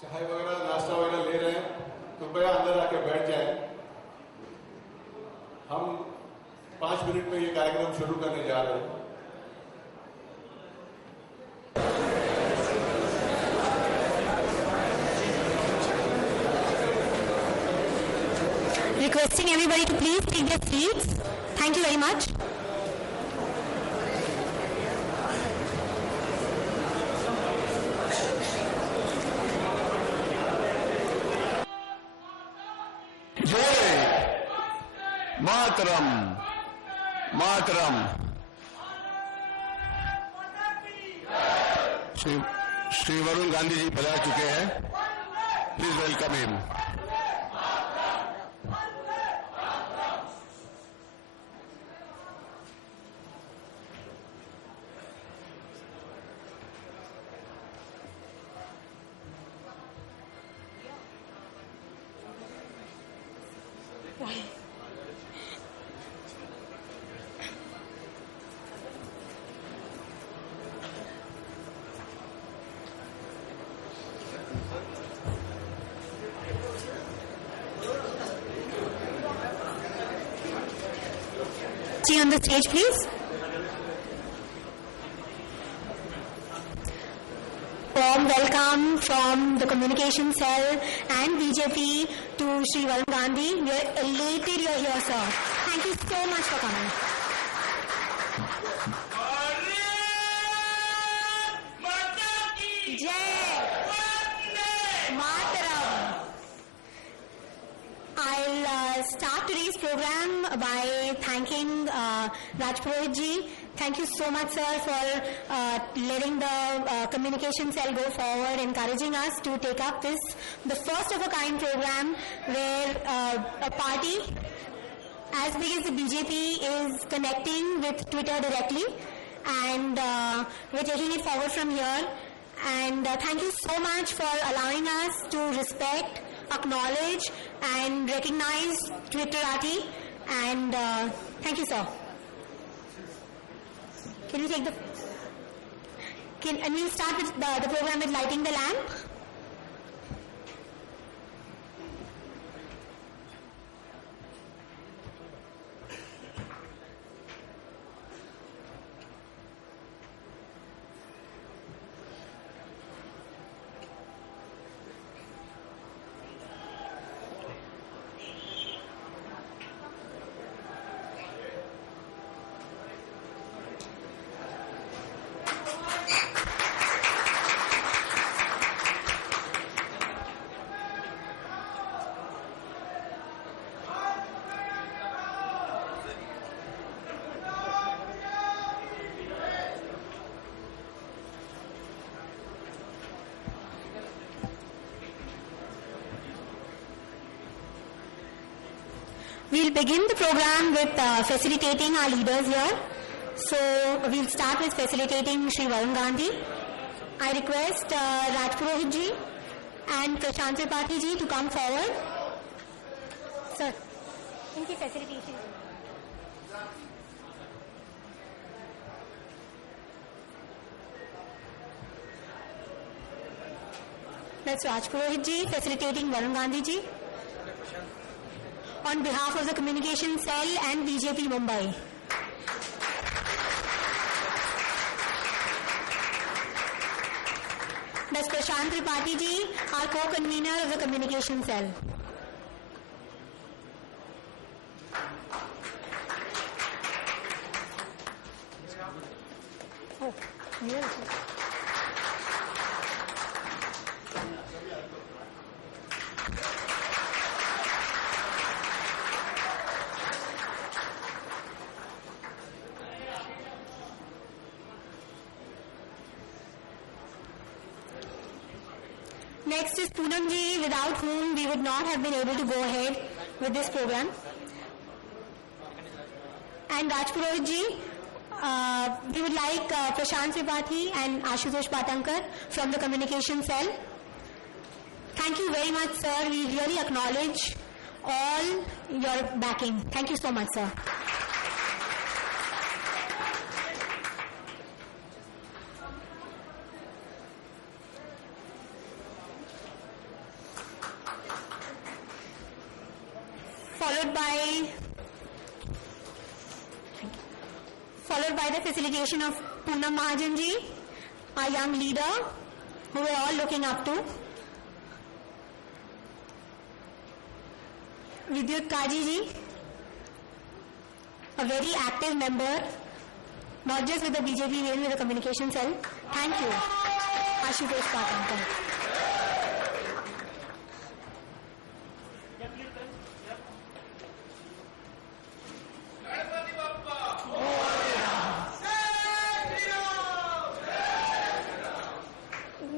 चाय वगैरह नाश्ता वगैरह ले रहे हैं, कृपया अंदर आके बैठ जाएं। हम 5 मिनट में ये कार्यक्रम शुरू करने जा रहे हैं। Requesting everybody to please take their seats. Thank you very much. जय मातरम मातरम। श्री वरुण गांधी जी पधार चुके हैं। Please welcome him. See on the stage, please. Warm welcome from the communication cell and BJP to Sri Varun Gandhi. We are elated you are here, sir. Thank you so much for coming. Jai Mataram. I'll start today's program by thanking Raj Purohit ji. Thank you so much, sir, for letting the communication cell go forward, encouraging us to take up the first of a kind program where a party as big as the BJP is connecting with Twitter directly, and we're taking it forward from here. And thank you so much for allowing us to respect, acknowledge and recognize Twitterati, and thank you, sir. Can you take and we'll start with the program with lighting the lamp. We'll begin the program with facilitating our leaders here. So we'll start with facilitating Sri Varun Gandhi. I request Raj Purohit ji and Prashant Tripathi ji to come forward. Sir, इनकी facilitation. That's Raj Purohit ji facilitating Varun Gandhi ji on behalf of the communication cell and BJP Mumbai. That's Prashant Tripathi ji, our co-convener of the communication cell. Oh, yes. Next is Poonam ji, without whom we would not have been able to go ahead with this program. And Raj Purohit ji, we would like Prashant Tripathi and Ashutosh Patankar from the communication cell. Thank you very much, sir. We really acknowledge all your backing. Thank you so much, sir. followed by the facilitation of Poonam Mahajan ji, our young leader, who we're all looking up to. Vidyut Kaji ji, a very active member, not just with the BJP, even with the communication cell. Thank you. Ashutosh Patanka.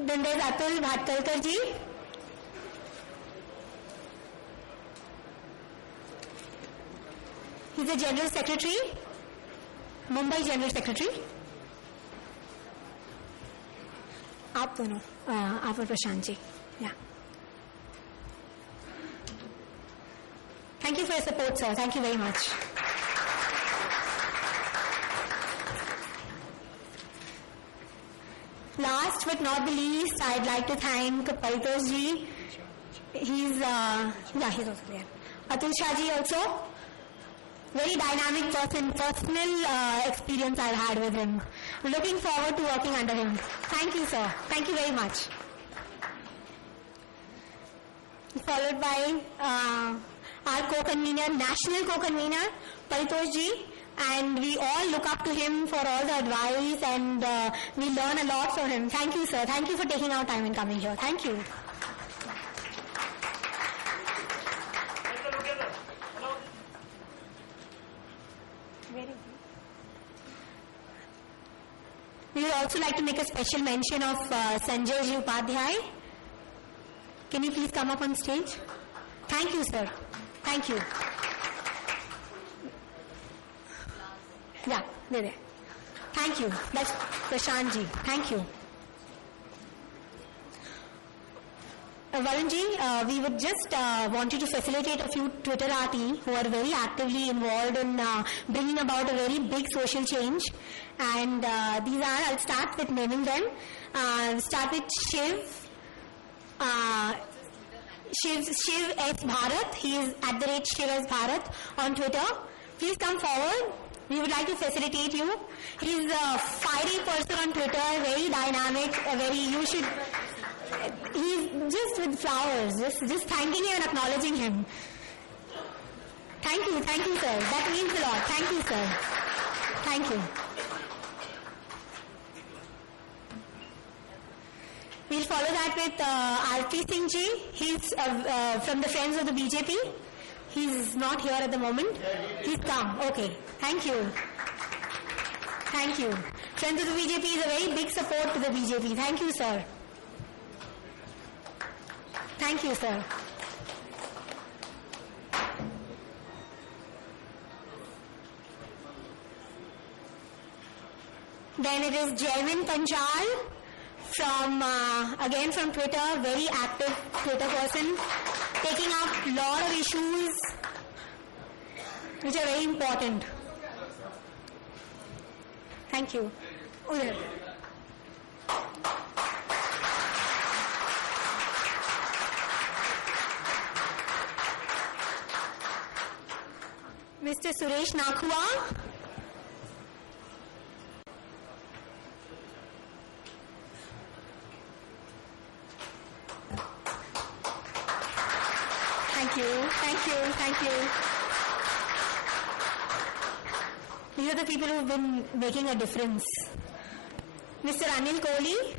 Then there's Atul Bhatkalkar ji. He's the General Secretary, Mumbai General Secretary. आप दोनों, आप और Prashant ji. Yeah. Thank you for your support, sir. Thank you very much. Last but not the least, I'd like to thank Paritosh ji. He's also there. Atul Shah ji also. Very dynamic person, personal experience I've had with him. Looking forward to working under him. Thank you, sir. Thank you very much. Followed by our co-convener, national co-convener, Paritosh ji. And we all look up to him for all the advice, and we learn a lot from him. Thank you, sir. Thank you for taking our time and coming here. Thank you. We would also like to make a special mention of Sanjay Ji Upadhyay. Can you please come up on stage? Thank you, sir. Thank you. Yeah, there. Thank you. That's Prashant Ji. Thank you. Varun Ji, we would just want you to facilitate a few Twitterati who are very actively involved in bringing about a very big social change. And these are, I'll start with naming them. Start with Shiv. Shiv S. Bharat. He is @ Shiv S. Bharat on Twitter. Please come forward. We would like to facilitate you. He's a fiery person on Twitter, very dynamic, he's just with flowers, just thanking him and acknowledging him. Thank you, sir. That means a lot. Thank you, sir. Thank you. We'll follow that with Aarti Singh Ji. He's from the Friends of the BJP. He's not here at the moment. He's come. Okay. Thank you. Thank you. Friends of the BJP is a very big support to the BJP. Thank you, sir. Thank you, sir. Then it is Jervin Panchal again from Twitter, very active Twitter person, taking up a lot of issues which are very important. Thank you. Mr. Suresh Nakhua. Thank you. These are the people who have been making a difference. Mr. Anil Kohli.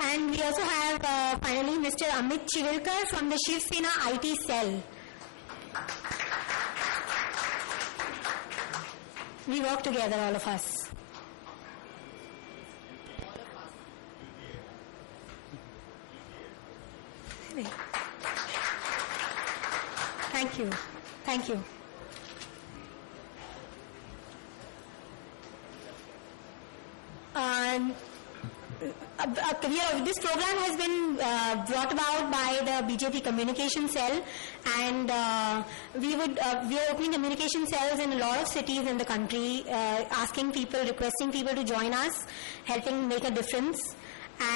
And we also have finally Mr. Amit Chivilkar from the Shiv Sena IT cell. We work together, all of us. Thank you. This program has been brought about by the BJP communication cell, and we are opening communication cells in a lot of cities in the country, asking people, requesting people to join us, helping make a difference.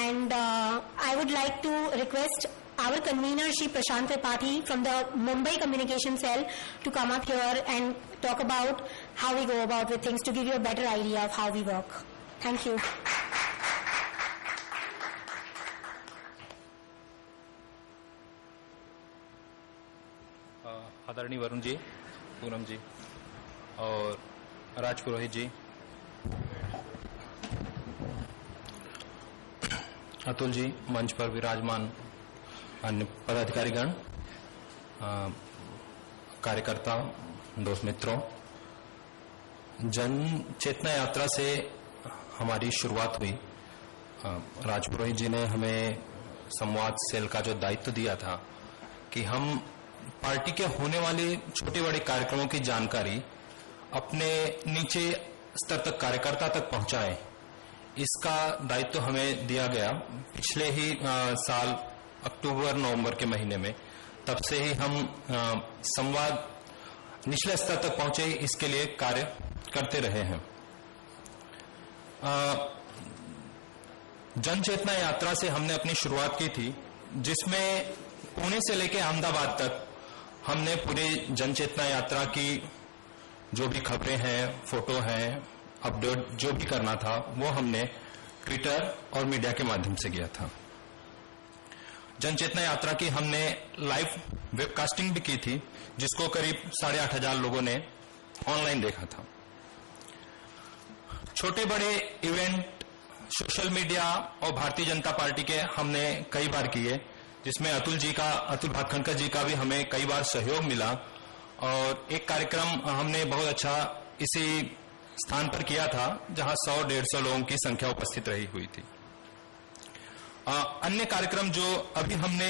And I would like to request our convener, Shri Prashant Tripathi from the Mumbai communication cell, to come up here and talk about how we go about with things, to give you a better idea of how we work. Thank you. आदरणीय वरुण जी, पूनम जी और राज पुरोहित जी, अतुल जी, मंच पर विराजमान अन्य पदाधिकारीगण, कार्यकर्ता, दोस्त मित्रों, जन चेतना यात्रा से हमारी शुरुआत हुई। राज पुरोहित जी ने हमें संवाद सेल का जो दायित्व दिया था कि हम पार्टी के होने वाले छोटे बड़े कार्यक्रमों की जानकारी अपने नीचे स्तर तक, कार्यकर्ता तक पहुंचाएं, इसका दायित्व हमें दिया गया। पिछले ही साल अक्टूबर नवंबर के महीने में, तब से ही हम संवाद निचले स्तर तक पहुंचे, इसके लिए कार्य करते रहे हैं। जन चेतना यात्रा से हमने अपनी शुरुआत की थी, जिसमें पुणे से लेकर अहमदाबाद तक हमने पूरी जन चेतना यात्रा की जो भी खबरें हैं, फोटो हैं, अपडेट जो भी करना था, वो हमने ट्विटर और मीडिया के माध्यम से किया था। जन चेतना यात्रा की हमने लाइव वेबकास्टिंग भी की थी, जिसको करीब 8,500 लोगों ने ऑनलाइन देखा था। छोटे बड़े इवेंट सोशल मीडिया और भारतीय जनता पार्टी के हमने कई बार किए, जिसमें अतुल भातखंडकर जी का भी हमें कई बार सहयोग मिला, और एक कार्यक्रम हमने बहुत अच्छा इसी स्थान पर किया था जहां 100-150 लोगों की संख्या उपस्थित रही हुई थी। अन्य कार्यक्रम जो अभी हमने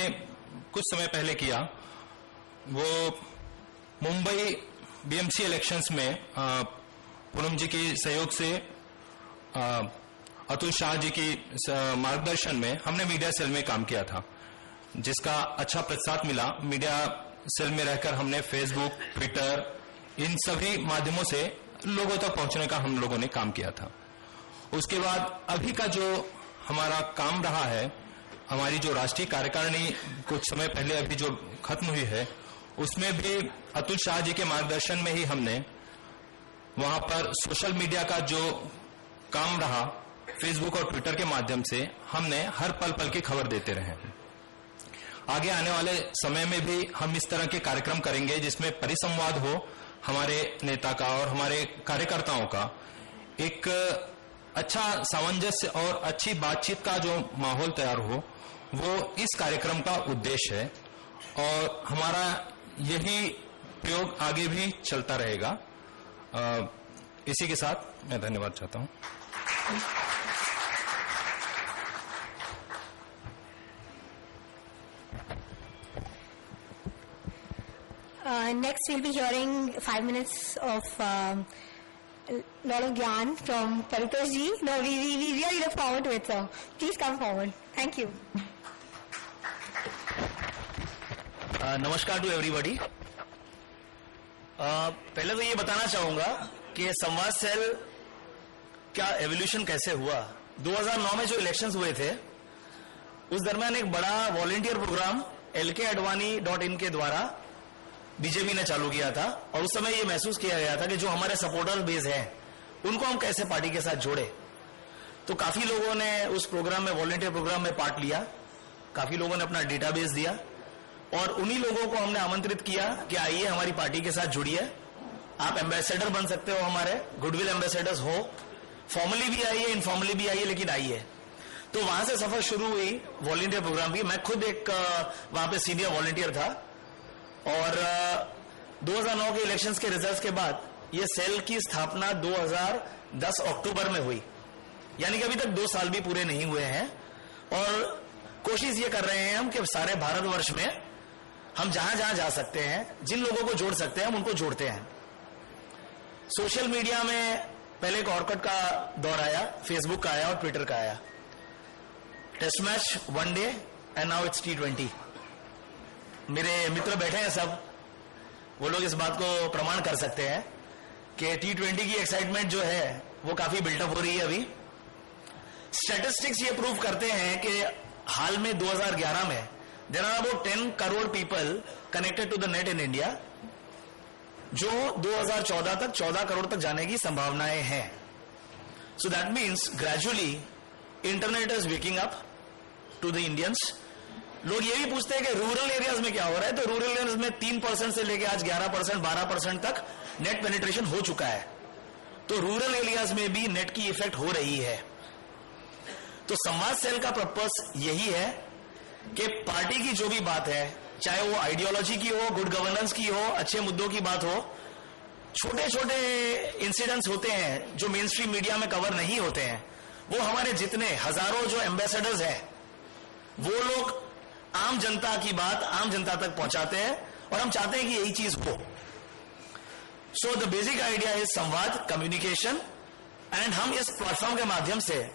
कुछ समय पहले किया, वो मुंबई बीएमसी इलेक्शंस में पूनम जी के सहयोग से, अतुल शाह जी की मार्गदर्शन में हमने मीडिया सेल में काम किया था, जिसका अच्छा प्रतिसाद मिला। मीडिया सेल में रहकर हमने फेसबुक, ट्विटर, इन सभी माध्यमों से लोगों तक पहुंचने का हम लोगों ने काम किया था। उसके बाद अभी का जो हमारा काम रहा है, हमारी जो राष्ट्रीय कार्यकारिणी कुछ समय पहले अभी जो खत्म हुई है, उसमें भी अतुल शाह जी के मार्गदर्शन में ही हमने वहां पर सोशल मीडिया का जो काम रहा, फेसबुक और ट्विटर के माध्यम से हमने हर पल पल की खबर देते रहे। आगे आने वाले समय में भी हम इस तरह के कार्यक्रम करेंगे, जिसमें परिसंवाद हो, हमारे नेता का और हमारे कार्यकर्ताओं का एक अच्छा सामंजस्य और अच्छी बातचीत का जो माहौल तैयार हो, वो इस कार्यक्रम का उद्देश्य है, और हमारा यही प्रयोग आगे भी चलता रहेगा। इसी के साथ मैं धन्यवाद चाहता हूं। Next, we'll be hearing 5 minutes of lot of gyan from Paritosh ji. No, we really look forward to it, sir. Please come forward. Thank you. नमस्कार टू एवरीबॉडी। पहले तो ये बताना चाहूंगा कि संवाद सेल का एवोल्यूशन कैसे हुआ। 2009 में जो इलेक्शंस हुए थे, उस दरमियान एक बड़ा वॉलंटियर प्रोग्राम LKadvani.in के द्वारा बीजेपी ने चालू किया था, और उस समय ये महसूस किया गया था कि जो हमारे सपोर्टर बेस हैं, उनको हम कैसे पार्टी के साथ जोड़े। तो काफी लोगों ने उस प्रोग्राम में, वॉलंटियर प्रोग्राम में पार्ट लिया, काफी लोगों ने अपना डेटाबेस दिया, और उन्हीं लोगों को हमने आमंत्रित किया कि आइए हमारी पार्टी के साथ जुड़िए, आप एम्बेसडर बन सकते हो, हमारे गुडविल एम्बेसडर्स हो, फॉर्मली भी आइए, इनफॉर्मली भी आइए, लेकिन आइए। तो वहां से सफर शुरू हुई वॉलंटियर प्रोग्राम की। मैं खुद एक वहां पे सीनियर वॉलंटियर था, और 2009 के इलेक्शंस के रिजल्ट्स के बाद ये सेल की स्थापना 2010 अक्टूबर में हुई, यानी कि अभी तक 2 साल भी पूरे नहीं हुए हैं, और कोशिश ये कर रहे हैं हम कि सारे भारतवर्ष में हम जहां जहां जा सकते हैं, जिन लोगों को जोड़ सकते हैं, हम उनको जोड़ते हैं। सोशल मीडिया में पहले एक ऑर्कुट का दौर आया, फेसबुक का आया और ट्विटर का आया। Test match, one day, and now it's T20. मेरे मित्र बैठे हैं सब, वो लोग इस बात को प्रमाण कर सकते हैं कि T20 की एक्साइटमेंट जो है वो काफी बिल्टअप हो रही है अभी. स्टैटिस्टिक्स ये प्रूव करते हैं कि हाल में 2011 में there are about 10 crore people connected to the net in India, जो 2014 तक 14 करोड़ तक जाने की संभावनाएं हैं. So that means gradually internet is waking up to the Indians. लोग ये भी पूछते हैं कि रूरल एरियाज में क्या हो रहा है, तो रूरल एरियाज में 3% से लेकर आज 11%, 12% तक नेट पेनिट्रेशन हो चुका है. तो रूरल एरियाज में भी नेट की इफेक्ट हो रही है. तो संवाद सेल का पर्पस यही है कि पार्टी की जो भी बात है, चाहे वो आइडियोलॉजी की हो, गुड गवर्नेंस की हो, अच्छे मुद्दों की बात हो, छोटे छोटे इंसिडेंट्स होते हैं जो मेन स्ट्रीम मीडिया में कवर नहीं होते हैं, वो हमारे जितने हजारों जो एम्बेसडर्स हैं वो लोग आम जनता की बात आम जनता तक पहुंचाते हैं, और हम चाहते हैं कि यही चीज हो. So the basic idea is संवाद, कम्युनिकेशन, एंड हम इस प्लेटफॉर्म के माध्यम से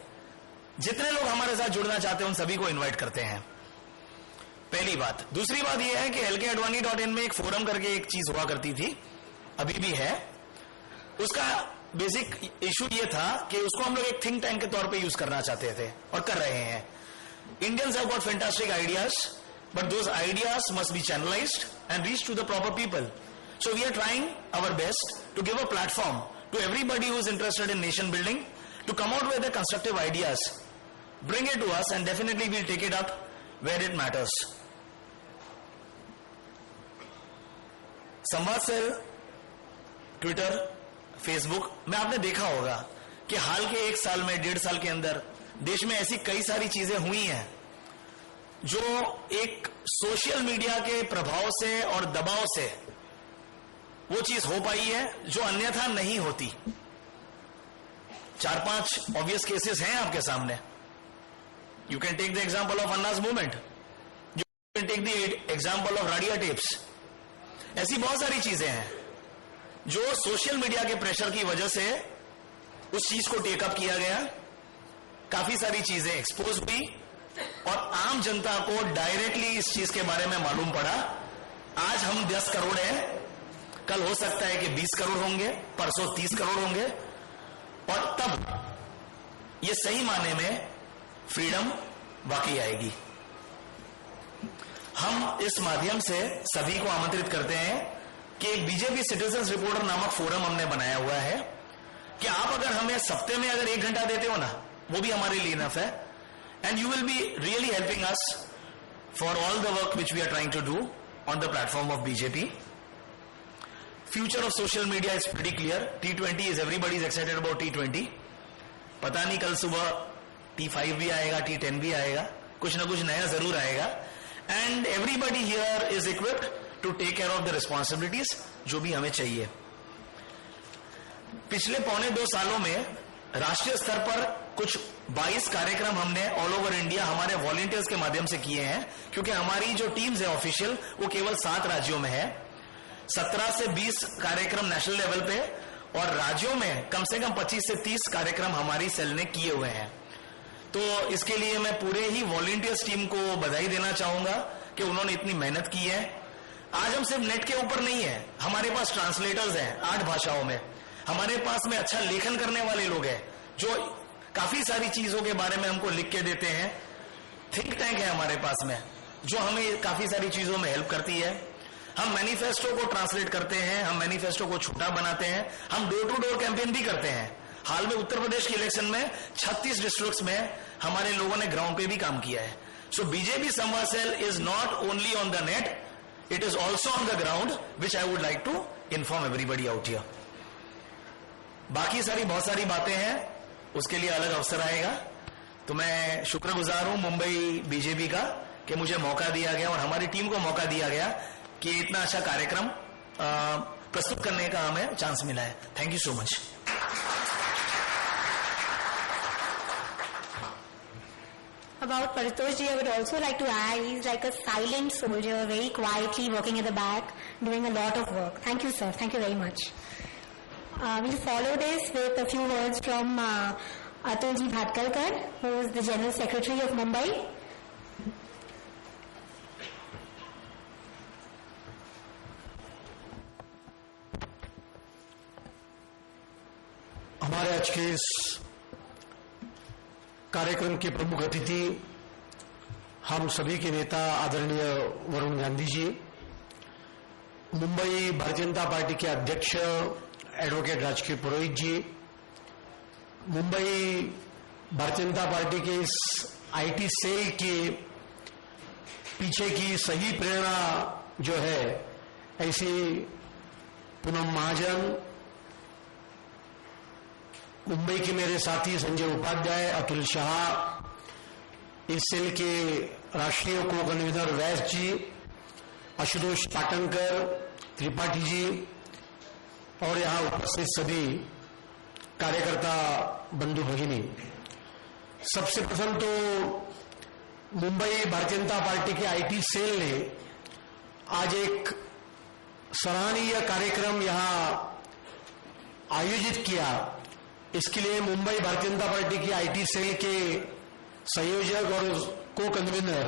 जितने लोग हमारे साथ जुड़ना चाहते हैं उन सभी को इनवाइट करते हैं. पहली बात. दूसरी बात यह है कि LKadvani.in में एक फोरम करके एक चीज हुआ करती थी, अभी भी है. उसका बेसिक इशू ये था कि उसको हम लोग एक थिंक टैंक के तौर पे यूज करना चाहते थे और कर रहे हैं. Indians have got fantastic ideas, but those ideas must be channelized and reach to the proper people. So we are trying our best to give a platform to everybody who is interested in nation building to come out with the constructive ideas. Bring it to us and definitely we'll take it up where it matters. संवाद cell, Twitter, Facebook में आपने देखा होगा कि हाल के 1 साल में, 1.5 साल के अंदर देश में ऐसी कई सारी चीजें हुई हैं जो एक सोशल मीडिया के प्रभाव से और दबाव से वो चीज हो पाई है जो अन्यथा नहीं होती. 4-5 ऑब्वियस केसेस हैं आपके सामने. You can take the example of Anna's movement, you can take the example of Radia tapes. ऐसी बहुत सारी चीजें हैं जो सोशल मीडिया के प्रेशर की वजह से उस चीज को टेकअप किया गया, काफी सारी चीजें एक्सपोज हुई और आम जनता को डायरेक्टली इस चीज के बारे में मालूम पड़ा. आज हम 10 करोड़ हैं, कल हो सकता है कि 20 करोड़ होंगे, परसों 30 करोड़ होंगे, और तब ये सही माने में फ्रीडम वाकई आएगी. हम इस माध्यम से सभी को आमंत्रित करते हैं कि एक बीजेपी सिटीजन्स रिपोर्टर नामक फोरम हमने बनाया हुआ है कि आप अगर हमें सप्ते में अगर 1 घंटा देते हो ना, वो भी हमारे लिए इनफ है. And you will be really helping us for all the work which we are trying to do on the platform of BJP. Future of social media is pretty clear. T20 is everybody is excited about T20. पता नहीं कल सुबह T5 भी आएगा, T10 भी आएगा, कुछ ना कुछ नया जरूर आएगा. And everybody here is equipped to take care of the responsibilities जो भी हमें चाहिए. पिछले 1.25 सालों में राष्ट्रीय स्तर पर कुछ 22 कार्यक्रम हमने ऑल ओवर इंडिया हमारे वॉलंटियर्स के माध्यम से किए हैं, क्योंकि हमारी जो टीम्स है ऑफिशियल वो केवल 7 राज्यों में है. 17 से 20 कार्यक्रम नेशनल लेवल पे, और राज्यों में कम से कम 25 से 30 कार्यक्रम हमारी सेल ने किए हुए हैं. तो इसके लिए मैं पूरे ही वॉलंटियर्स टीम को बधाई देना चाहूंगा कि उन्होंने इतनी मेहनत की है. आज हम सिर्फ नेट के ऊपर नहीं है, हमारे पास ट्रांसलेटर्स हैं 8 भाषाओं में, हमारे पास में अच्छा लेखन करने वाले लोग हैं जो काफी सारी चीजों के बारे में हमको लिख के देते हैं. थिंक टैंक है हमारे पास में जो हमें काफी सारी चीजों में हेल्प करती है. हम मैनिफेस्टो को ट्रांसलेट करते हैं, हम मैनिफेस्टो को छोटा बनाते हैं, हम डोर टू डोर कैंपेन भी करते हैं. हाल में उत्तर प्रदेश के इलेक्शन में 36 डिस्ट्रिक्ट्स में हमारे लोगों ने ग्राउंड पे भी काम किया है. So BJP Samvad cell is not only on the net, it is also on the ground, which I would like to inform everybody out here. बाकी सारी बहुत सारी बातें हैं, उसके लिए अलग अवसर आएगा. तो मैं शुक्रगुजार हूं मुंबई बीजेपी का कि मुझे मौका दिया गया और हमारी टीम को मौका दिया गया कि इतना अच्छा कार्यक्रम प्रस्तुत करने का हमें चांस मिला है. Thank you so much. About Paritosh ji, I would also like to add, he's like a silent soldier, very quietly working at the back, doing a lot of work. Thank you, sir. Thank you very much. We'll follow this with a few words from Atulji Bhatkalkar, who is the General Secretary of Mumbai. हमारे आज के इस कार्यक्रम के प्रमुख अतिथि हम सभी के नेता आदरणीय वरुण गांधी जी, मुंबई भारतीय जनता पार्टी के अध्यक्ष एडवोकेट राजकीय पुरोहित जी, मुंबई भारतीय जनता पार्टी के इस आईटी सेल के पीछे की सही प्रेरणा जो है, ऐसी पूनम महाजन, मुंबई के मेरे साथी संजय उपाध्याय, अतुल शाह, इस सेल के राष्ट्रीय को कन्वीनर वैस जी, आशुतोष पाटनकर, त्रिपाठी जी और यहाँ उपस्थित सभी कार्यकर्ता बंधु भगिनी, सबसे प्रथम तो मुंबई भारतीय जनता पार्टी के आईटी सेल ने आज एक सराहनीय कार्यक्रम यहाँ आयोजित किया। इसके लिए मुंबई भारतीय जनता पार्टी की आईटी सेल के संयोजक और को कन्वीनर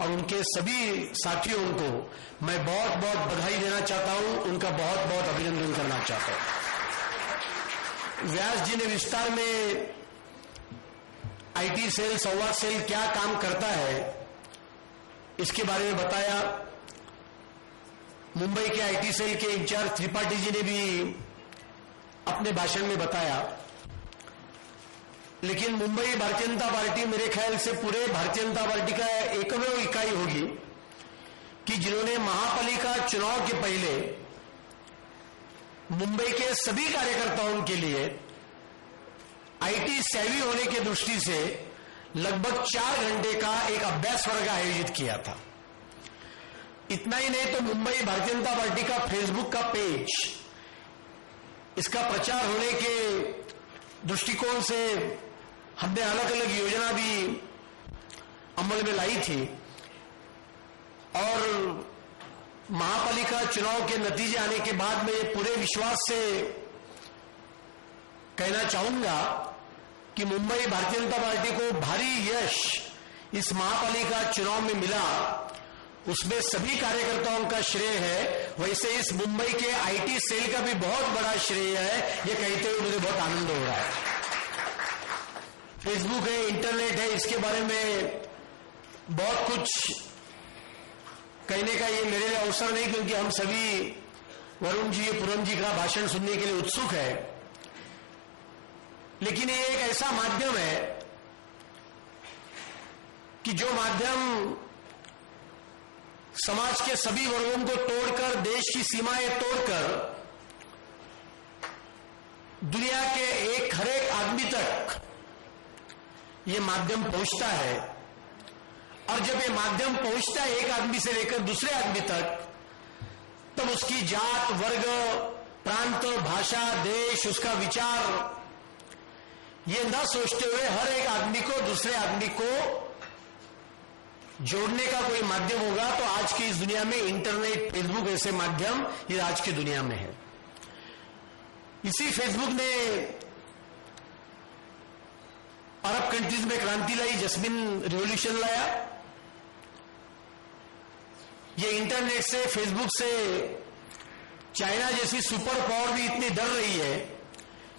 और उनके सभी साथियों को मैं बहुत बहुत बधाई देना चाहता हूं, उनका बहुत बहुत अभिनंदन करना चाहता हूं। व्यास जी ने विस्तार में आईटी सेल, संवाद सेल क्या काम करता है इसके बारे में बताया। मुंबई के आईटी सेल के इंचार्ज त्रिपाठी जी ने भी अपने भाषण में बताया। लेकिन मुंबई भारतीय जनता पार्टी मेरे ख्याल से पूरे भारतीय जनता पार्टी का एकमेव इकाई होगी कि जिन्होंने महापालिका चुनाव के पहले मुंबई के सभी कार्यकर्ताओं के लिए आईटी सेवी होने की दृष्टि से लगभग 4 घंटे का एक अभ्यास वर्ग आयोजित किया था। इतना ही नहीं तो मुंबई भारतीय जनता पार्टी का फेसबुक का पेज, इसका प्रचार होने के दृष्टिकोण से हमने अलग अलग योजना भी अमल में लाई थी और महापालिका चुनाव के नतीजे आने के बाद मैं ये पूरे विश्वास से कहना चाहूंगा कि मुंबई भारतीय जनता पार्टी को भारी यश इस महापालिका चुनाव में मिला, उसमें सभी कार्यकर्ताओं का श्रेय है। वैसे इस मुंबई के आईटी सेल का भी बहुत बड़ा श्रेय है, ये कहते हुए मुझे बहुत आनंद हो रहा है। फेसबुक है, इंटरनेट है, इसके बारे में बहुत कुछ कहने का ये मेरे लिए अवसर नहीं, क्योंकि हम सभी वरुण जी, पूनम जी का भाषण सुनने के लिए उत्सुक है। लेकिन ये एक ऐसा माध्यम है कि जो माध्यम समाज के सभी वर्गों को तोड़कर, देश की सीमाएं तोड़कर दुनिया के हर एक आदमी तक ये माध्यम पहुंचता है। और जब ये माध्यम पहुंचता है एक आदमी से लेकर दूसरे आदमी तक, तब उसकी जात, वर्ग, प्रांत, भाषा, देश, उसका विचार, ये न सोचते हुए हर एक आदमी को दूसरे आदमी को जोड़ने का कोई माध्यम होगा तो आज की इस दुनिया में इंटरनेट, फेसबुक ऐसे माध्यम ये आज की दुनिया में है। इसी फेसबुक ने अरब कंट्रीज में क्रांति लाई, जस्मिन रिवॉल्यूशन लाया। ये इंटरनेट से, फेसबुक से चाइना जैसी सुपर पावर भी इतनी डर रही है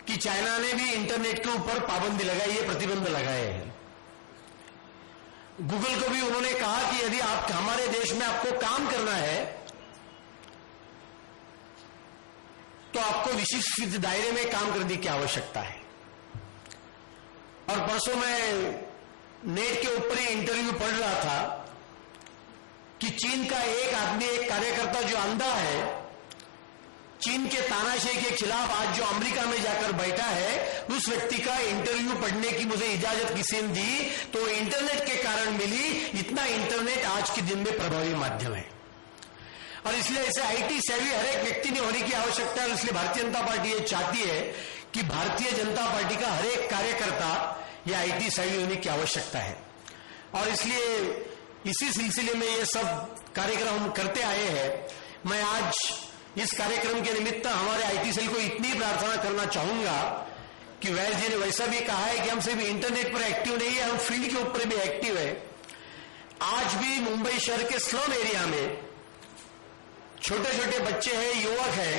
कि चाइना ने भी इंटरनेट के ऊपर पाबंदी लगाई है, प्रतिबंध लगाए हैं। गूगल को भी उन्होंने कहा कि यदि आप हमारे देश में आपको काम करना है तो आपको विशिष्ट दायरे में काम करने की आवश्यकता है। और परसों मैं नेट के ऊपर ही इंटरव्यू पढ़ रहा था कि चीन का एक आदमी, एक कार्यकर्ता जो अंधा है, चीन के तानाशाही के खिलाफ आज जो अमेरिका में जाकर बैठा है, उस व्यक्ति का इंटरव्यू पढ़ने की मुझे इजाजत किसी ने दी तो इंटरनेट के कारण मिली। इतना इंटरनेट आज के दिन में प्रभावी माध्यम है और इसलिए ऐसे आईटी सेवी हर एक व्यक्ति ने होने की आवश्यकता है। इसलिए भारतीय जनता पार्टी ये चाहती है कि भारतीय जनता पार्टी का हर एक कार्यकर्ता ये आईटी सेवी होने की आवश्यकता है। और इसलिए इसी सिलसिले में ये सब कार्यक्रम हम करते आए हैं। मैं आज इस कार्यक्रम के निमित्त हमारे आईटी सेल को इतनी प्रार्थना करना चाहूंगा कि वैस जी ने वैसा भी कहा है कि हम सिर्फ इंटरनेट पर एक्टिव नहीं है, हम फील्ड के ऊपर भी एक्टिव है। आज भी मुंबई शहर के स्लम एरिया में छोटे छोटे बच्चे हैं, युवक हैं,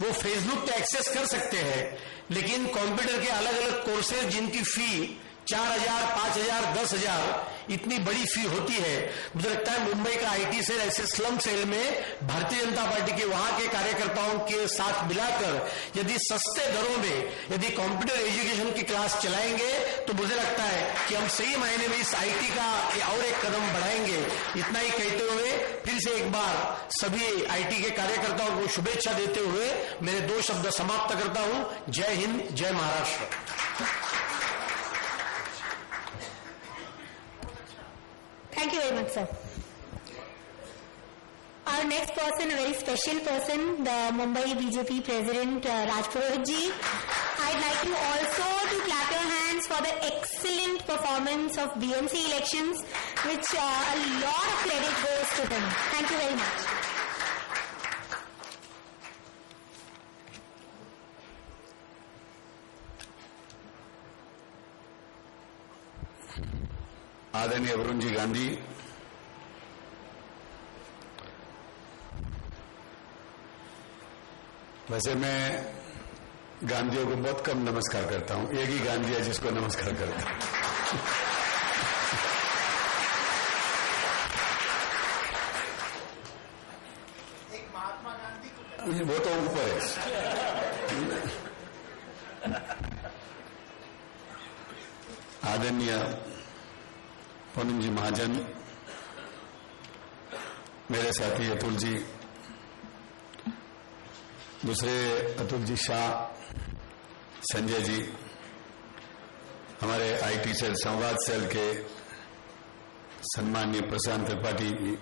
वो फेसबुक पे एक्सेस कर सकते हैं, लेकिन कंप्यूटर के अलग अलग कोर्सेज जिनकी फी 4,000, 5,000, 10,000 इतनी बड़ी फी होती है। मुझे लगता है मुंबई का आईटी सेल ऐसे स्लम सेल में भारतीय जनता पार्टी के वहां के कार्यकर्ताओं के साथ मिलाकर यदि सस्ते दरों में यदि कंप्यूटर एजुकेशन की क्लास चलाएंगे तो मुझे लगता है कि हम सही मायने में इस आईटी का और एक कदम बढ़ाएंगे। इतना ही कहते हुए फिर से एक बार सभी आईटी के कार्यकर्ताओं को शुभेच्छा देते हुए मेरे 2 शब्द समाप्त करता हूं। जय हिंद, जय Maharashtra. Thank you very much, sir. Our next person, a very special person, the Mumbai BJP President Raj Purohit ji. I'd like you also to clap your hands for the excellent performance of BMC elections, which a lot of credit goes to him. Thank you very much. आदरणीय वरुण जी गांधी, वैसे मैं गांधियों को बहुत कम नमस्कार करता हूं, एक ही गांधी है जिसको नमस्कार करता हूं। एक महात्मा गांधी को वो तो ऊपर है। आदरणीय पूनम जी महाजन, मेरे साथी अतुल जी, दूसरे अतुल जी शाह, संजय जी, हमारे आईटी सेल संवाद सेल के सम्माननीय प्रशांत त्रिपाठी जी,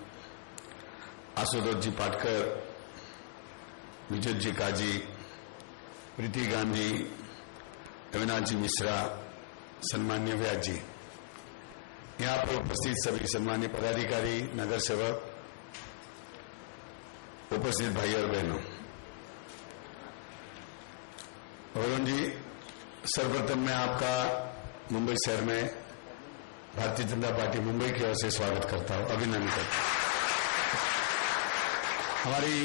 आशुतोष जी पाटकर, विजय जी काजी, प्रीति गांधी, अविनाश जी मिश्रा, सम्माननीय व्यास जी, यहाँ पर उपस्थित सभी सम्मानीय पदाधिकारी, नगर सेवक, उपस्थित भाई और बहनों, वरुण जी, सर्वप्रथम मैं आपका मुंबई शहर में भारतीय जनता पार्टी मुंबई की ओर से स्वागत करता हूं, अभिनंदन करता हूं। हमारी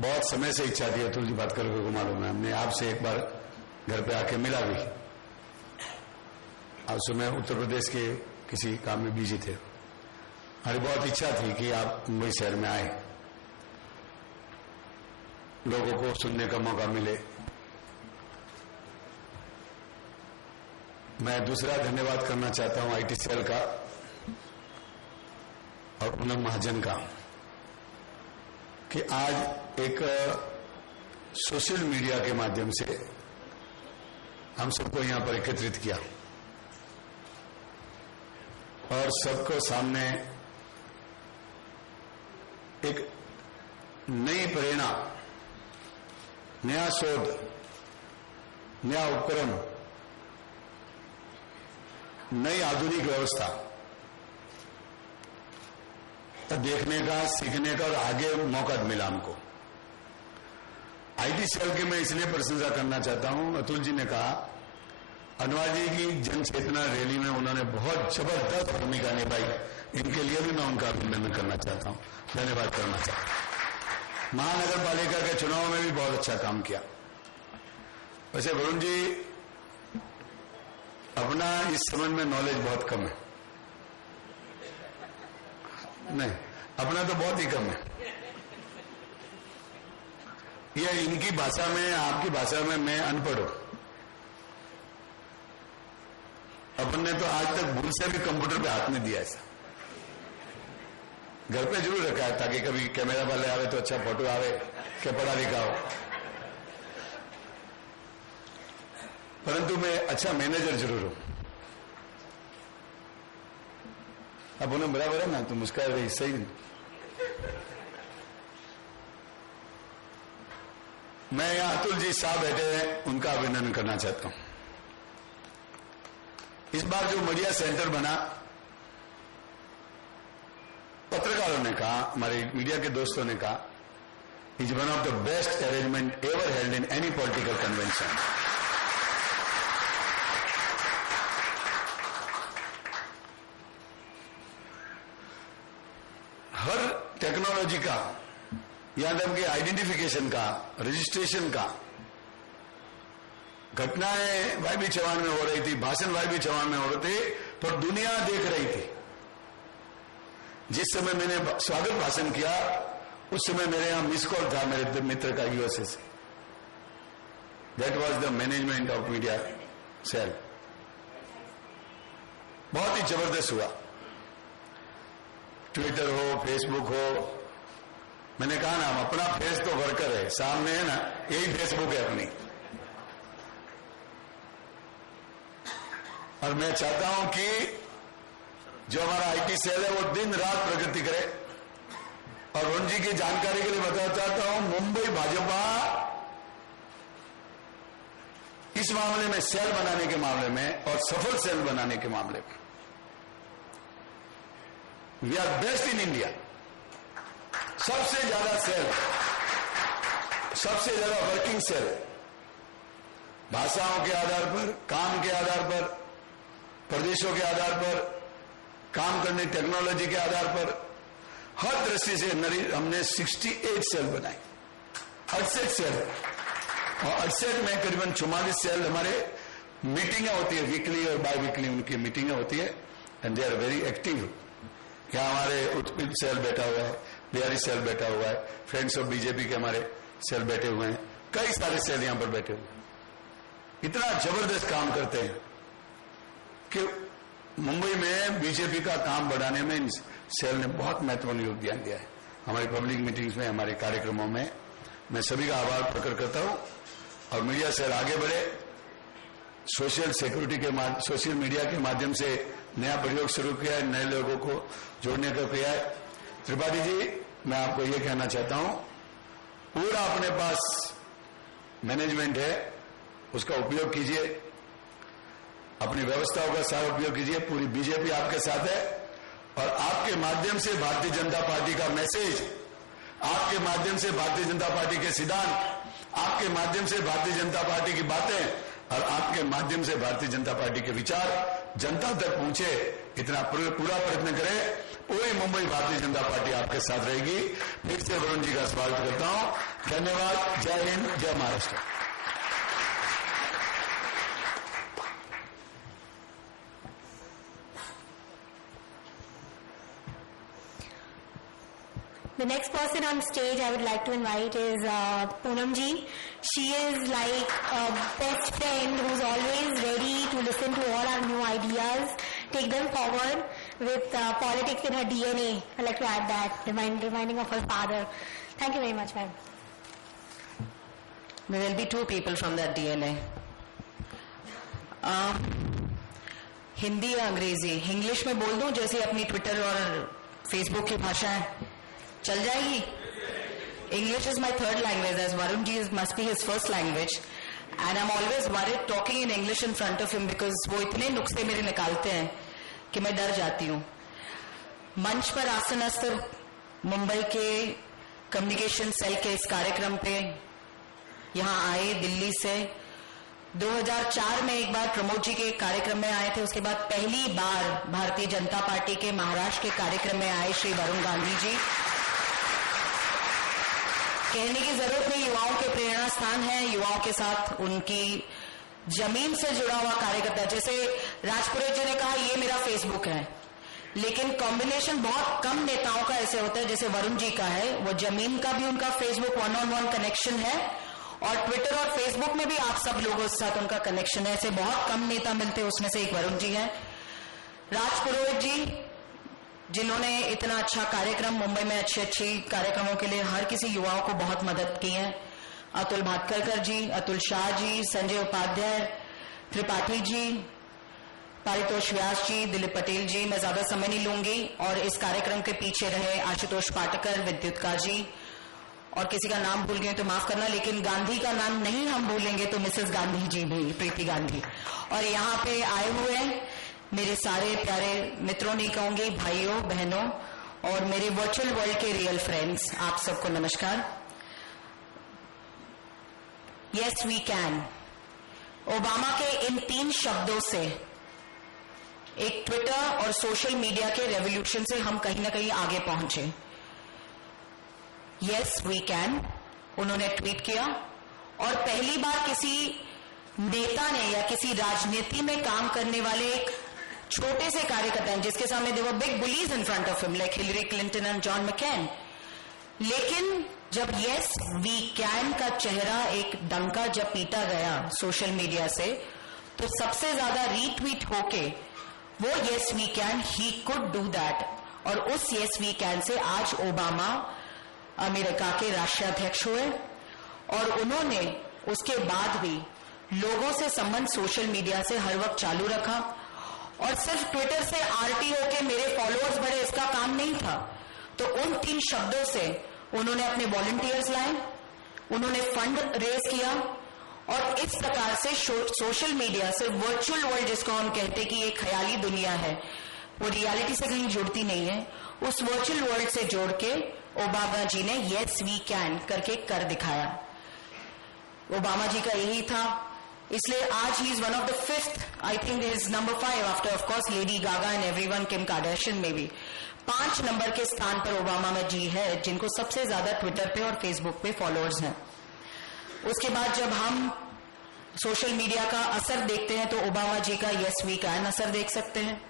बहुत समय से इच्छा थी, अतुल जी बात करके को मालूम है, हमने आपसे एक बार घर पे आके मिला भी। आज सुबह उत्तर प्रदेश के किसी काम में बिजी थे, हमारी बहुत इच्छा थी कि आप मुंबई शहर में आए, लोगों को सुनने का मौका मिले। मैं दूसरा धन्यवाद करना चाहता हूं आईटी सेल का और पूनम महाजन का कि आज एक सोशल मीडिया के माध्यम से हम सबको यहां पर एकत्रित किया और सबको सामने एक नई प्रेरणा, नया शोध, नया उपक्रम, नई आधुनिक व्यवस्था देखने का, सीखने का और आगे मौका मिला हमको। आईटी सेल के मैं इसलिए प्रशंसा करना चाहता हूं, अतुल जी ने कहा अनुवाद जी की जन चेतना रैली में उन्होंने बहुत जबरदस्त भूमिका निभाई, इनके लिए भी मैं उनका अभिनंदन करना चाहता हूं, धन्यवाद करना चाहता हूं। महानगर पालिका के चुनाव में भी बहुत अच्छा काम किया। वैसे वरुण जी अपना इस संबंध में नॉलेज बहुत कम है, नहीं अपना तो बहुत ही कम है। यह इनकी भाषा में, आपकी भाषा में मैं अनपढ़ हूं। अपन ने तो आज तक भूल से भी कंप्यूटर पे हाथ नहीं दिया ऐसा, घर पे जरूर रखा है ताकि कभी कैमरा वाले आवे तो अच्छा फोटो आवे कि पढ़ा लिखा हो, परंतु मैं अच्छा मैनेजर जरूर हूं। अब उन्हें बराबर है ना, तो मुस्कुरा रही सही। मैं यहां अतुल जी साहब बैठे हैं, उनका अभिनंदन करना चाहता हूं। इस बार जो मीडिया सेंटर बना, पत्रकारों ने कहा, हमारे मीडिया के दोस्तों ने कहा is one of the best arrangement ever held in any political convention. Her technology का, यहां तक कि आइडेंटिफिकेशन का, रजिस्ट्रेशन का, घटनाएं वाई चौहान में हो रही थी, भाषण वाई चौहान में हो रहे थे, पर दुनिया देख रही थी। जिस समय मैंने स्वागत भाषण किया उस समय मेरे यहां मिस कॉल था मेरे मित्र का यूएसए से। That was the management of media cell. बहुत ही जबरदस्त हुआ। ट्विटर हो, फेसबुक हो, मैंने कहा ना, हम अपना फेस तो वर्कर है, सामने है ना, यही फेसबुक है अपनी। और मैं चाहता हूं कि जो हमारा आईटी सेल है वो दिन रात प्रगति करे। और वरुण जी की जानकारी के लिए बताना चाहता हूं, मुंबई भाजपा इस मामले में, सेल बनाने के मामले में और सफल सेल बनाने के मामले में, we are best in India. सबसे ज्यादा सेल, सबसे ज्यादा वर्किंग सेल, भाषाओं के आधार पर, काम के आधार पर, प्रदेशों के आधार पर, काम करने टेक्नोलॉजी के आधार पर, हर दृष्टि से हमने 68 सेल बनाए, 68 सेल। और 68 में करीबन 44 सेल हमारे मीटिंगें होती है, वीकली और बाई वीकली उनकी मीटिंगें होती है, and they are very active. यहाँ हमारे उत्पीड़ सेल बैठा हुआ है, बिहारी सेल बैठा हुआ है, फ्रेंड्स ऑफ बीजेपी के हमारे सेल बैठे हुए हैं, कई सारे सेल यहां पर बैठे हुए हैं। इतना जबरदस्त काम करते हैं कि मुंबई में बीजेपी का काम बढ़ाने में इन सेल ने बहुत महत्वपूर्ण योगदान दिया है। हमारी पब्लिक मीटिंग्स में, हमारे कार्यक्रमों में मैं सभी का आभार प्रकट करता हूं। और मीडिया सेल आगे बढ़े, सोशल सिक्योरिटी के सोशल मीडिया के माध्यम से नया प्रयोग शुरू किया है, नए लोगों को जोड़ने का किया है। त्रिपाठी जी, मैं आपको यह कहना चाहता हूं, पूरा अपने पास मैनेजमेंट है, उसका उपयोग कीजिए, अपनी व्यवस्थाओं का सारा उपयोग कीजिए। पूरी बीजेपी आपके साथ है और आपके माध्यम से भारतीय जनता पार्टी का मैसेज, आपके माध्यम से भारतीय जनता पार्टी के सिद्धांत, आपके माध्यम से भारतीय जनता पार्टी की बातें और आपके माध्यम से भारतीय जनता पार्टी के विचार जनता तक पहुंचे, इतना पूरा प्रयत्न करें। पूरी मुंबई भारतीय जनता पार्टी आपके साथ रहेगी। फिर से वरुण जी का स्वागत करता हूं। धन्यवाद। जय हिंद, जय Maharashtra. The next person on stage I would like to invite is Poonam ji. She is like a best friend who's always ready to listen to all our new ideas, take them forward with politics in her DNA. I like to add that, reminding of her father. Thank you very much, ma'am. There will be two people from that DNA. Hindi या अंग्रेजी, English में बोल दूं जैसे अपनी Twitter और Facebook की भाषा है, चल जाएगी? English is my third language, as Varun ji must be his first language, and I'm always worried talking in English in front of him because वो इतने नुक्से मेरे निकालते हैं कि मैं डर जाती हूँ। मंच पर आसनस्थ मुंबई के कम्युनिकेशन सेल के इस कार्यक्रम पे यहाँ आए दिल्ली से। 2004 में एक बार प्रमोद जी के कार्यक्रम में आए थे, उसके बाद पहली बार भारतीय जनता पार्टी के महाराष्ट्र के कार्यक्रम में आए श्री वरुण गांधी जी। कहने की जरूरत नहीं, युवाओं के प्रेरणा स्थान है, युवाओं के साथ उनकी जमीन से जुड़ा हुआ कार्यकर्ता। जैसे राजपुरोहित जी ने कहा ये मेरा फेसबुक है, लेकिन कॉम्बिनेशन बहुत कम नेताओं का ऐसे होता है जैसे वरुण जी का है। वो जमीन का भी उनका फेसबुक 1-on-1 कनेक्शन है और ट्विटर और फेसबुक में भी आप सब लोगों के साथ उनका कनेक्शन है। ऐसे बहुत कम नेता मिलते हैं, उसमें से एक वरुण जी है। राजपुरोहित जी जिन्होंने इतना अच्छा कार्यक्रम मुंबई में अच्छी कार्यक्रमों के लिए हर किसी युवाओं को बहुत मदद की है। अतुल भातखरकर जी, अतुल शाह जी, संजय उपाध्याय, त्रिपाठी जी, पारितोष व्यास जी, दिलीप पटेल जी, मैं ज्यादा समय नहीं लूंगी। और इस कार्यक्रम के पीछे रहे आशुतोष पाटकर, विद्युतकार जी, और किसी का नाम भूल गए तो माफ करना, लेकिन गांधी का नाम नहीं हम भूलेंगे तो मिसेस गांधी जी भी, प्रीति गांधी। और यहाँ पे आए हुए मेरे सारे प्यारे मित्रों, नहीं कहूंगी, भाइयों बहनों और मेरे वर्चुअल वर्ल्ड के रियल फ्रेंड्स, आप सबको नमस्कार। यस वी कैन, ओबामा के इन 3 शब्दों से एक ट्विटर और सोशल मीडिया के रेवोल्यूशन से हम कहीं ना कहीं आगे पहुंचे। यस वी कैन उन्होंने ट्वीट किया और पहली बार किसी नेता ने या किसी राजनीति में काम करने वाले एक छोटे से कार्यकर्ता हैं जिसके सामने they were big bullies in front of him like Hillary Clinton and John McCain, लेकिन जब यस वी कैन का चेहरा एक डंका जब पीटा गया सोशल मीडिया से, तो सबसे ज्यादा रीट्वीट होके वो yes we can, he could do that, और उस यस वी कैन से आज ओबामा अमेरिका के राष्ट्राध्यक्ष हुए और उन्होंने उसके बाद भी लोगों से संबंध सोशल मीडिया से हर वक्त चालू रखा और सिर्फ ट्विटर से आरटी होके मेरे फॉलोअर्स बढ़े इसका काम नहीं था। तो उन 3 शब्दों से उन्होंने अपने वॉलंटियर्स लाए, उन्होंने फंड रेज किया और इस प्रकार से सोशल मीडिया से वर्चुअल वर्ल्ड जिसको हम कहते हैं कि एक ख्याली दुनिया है, वो रियलिटी से कहीं जुड़ती नहीं है, उस वर्चुअल वर्ल्ड से जोड़ के ओबामा जी ने यस वी कैन करके कर दिखाया। ओबामा जी का यही था, इसलिए आज he is one of the 5th, I think is number 5 after of course Lady Gaga and everyone, Kim Kardashian में भी 5 नंबर के स्थान पर ओबामा जी है जिनको सबसे ज्यादा ट्विटर पे और फेसबुक पे फॉलोअर्स हैं। उसके बाद जब हम सोशल मीडिया का असर देखते हैं तो ओबामा जी का यस वी कैन असर देख सकते हैं।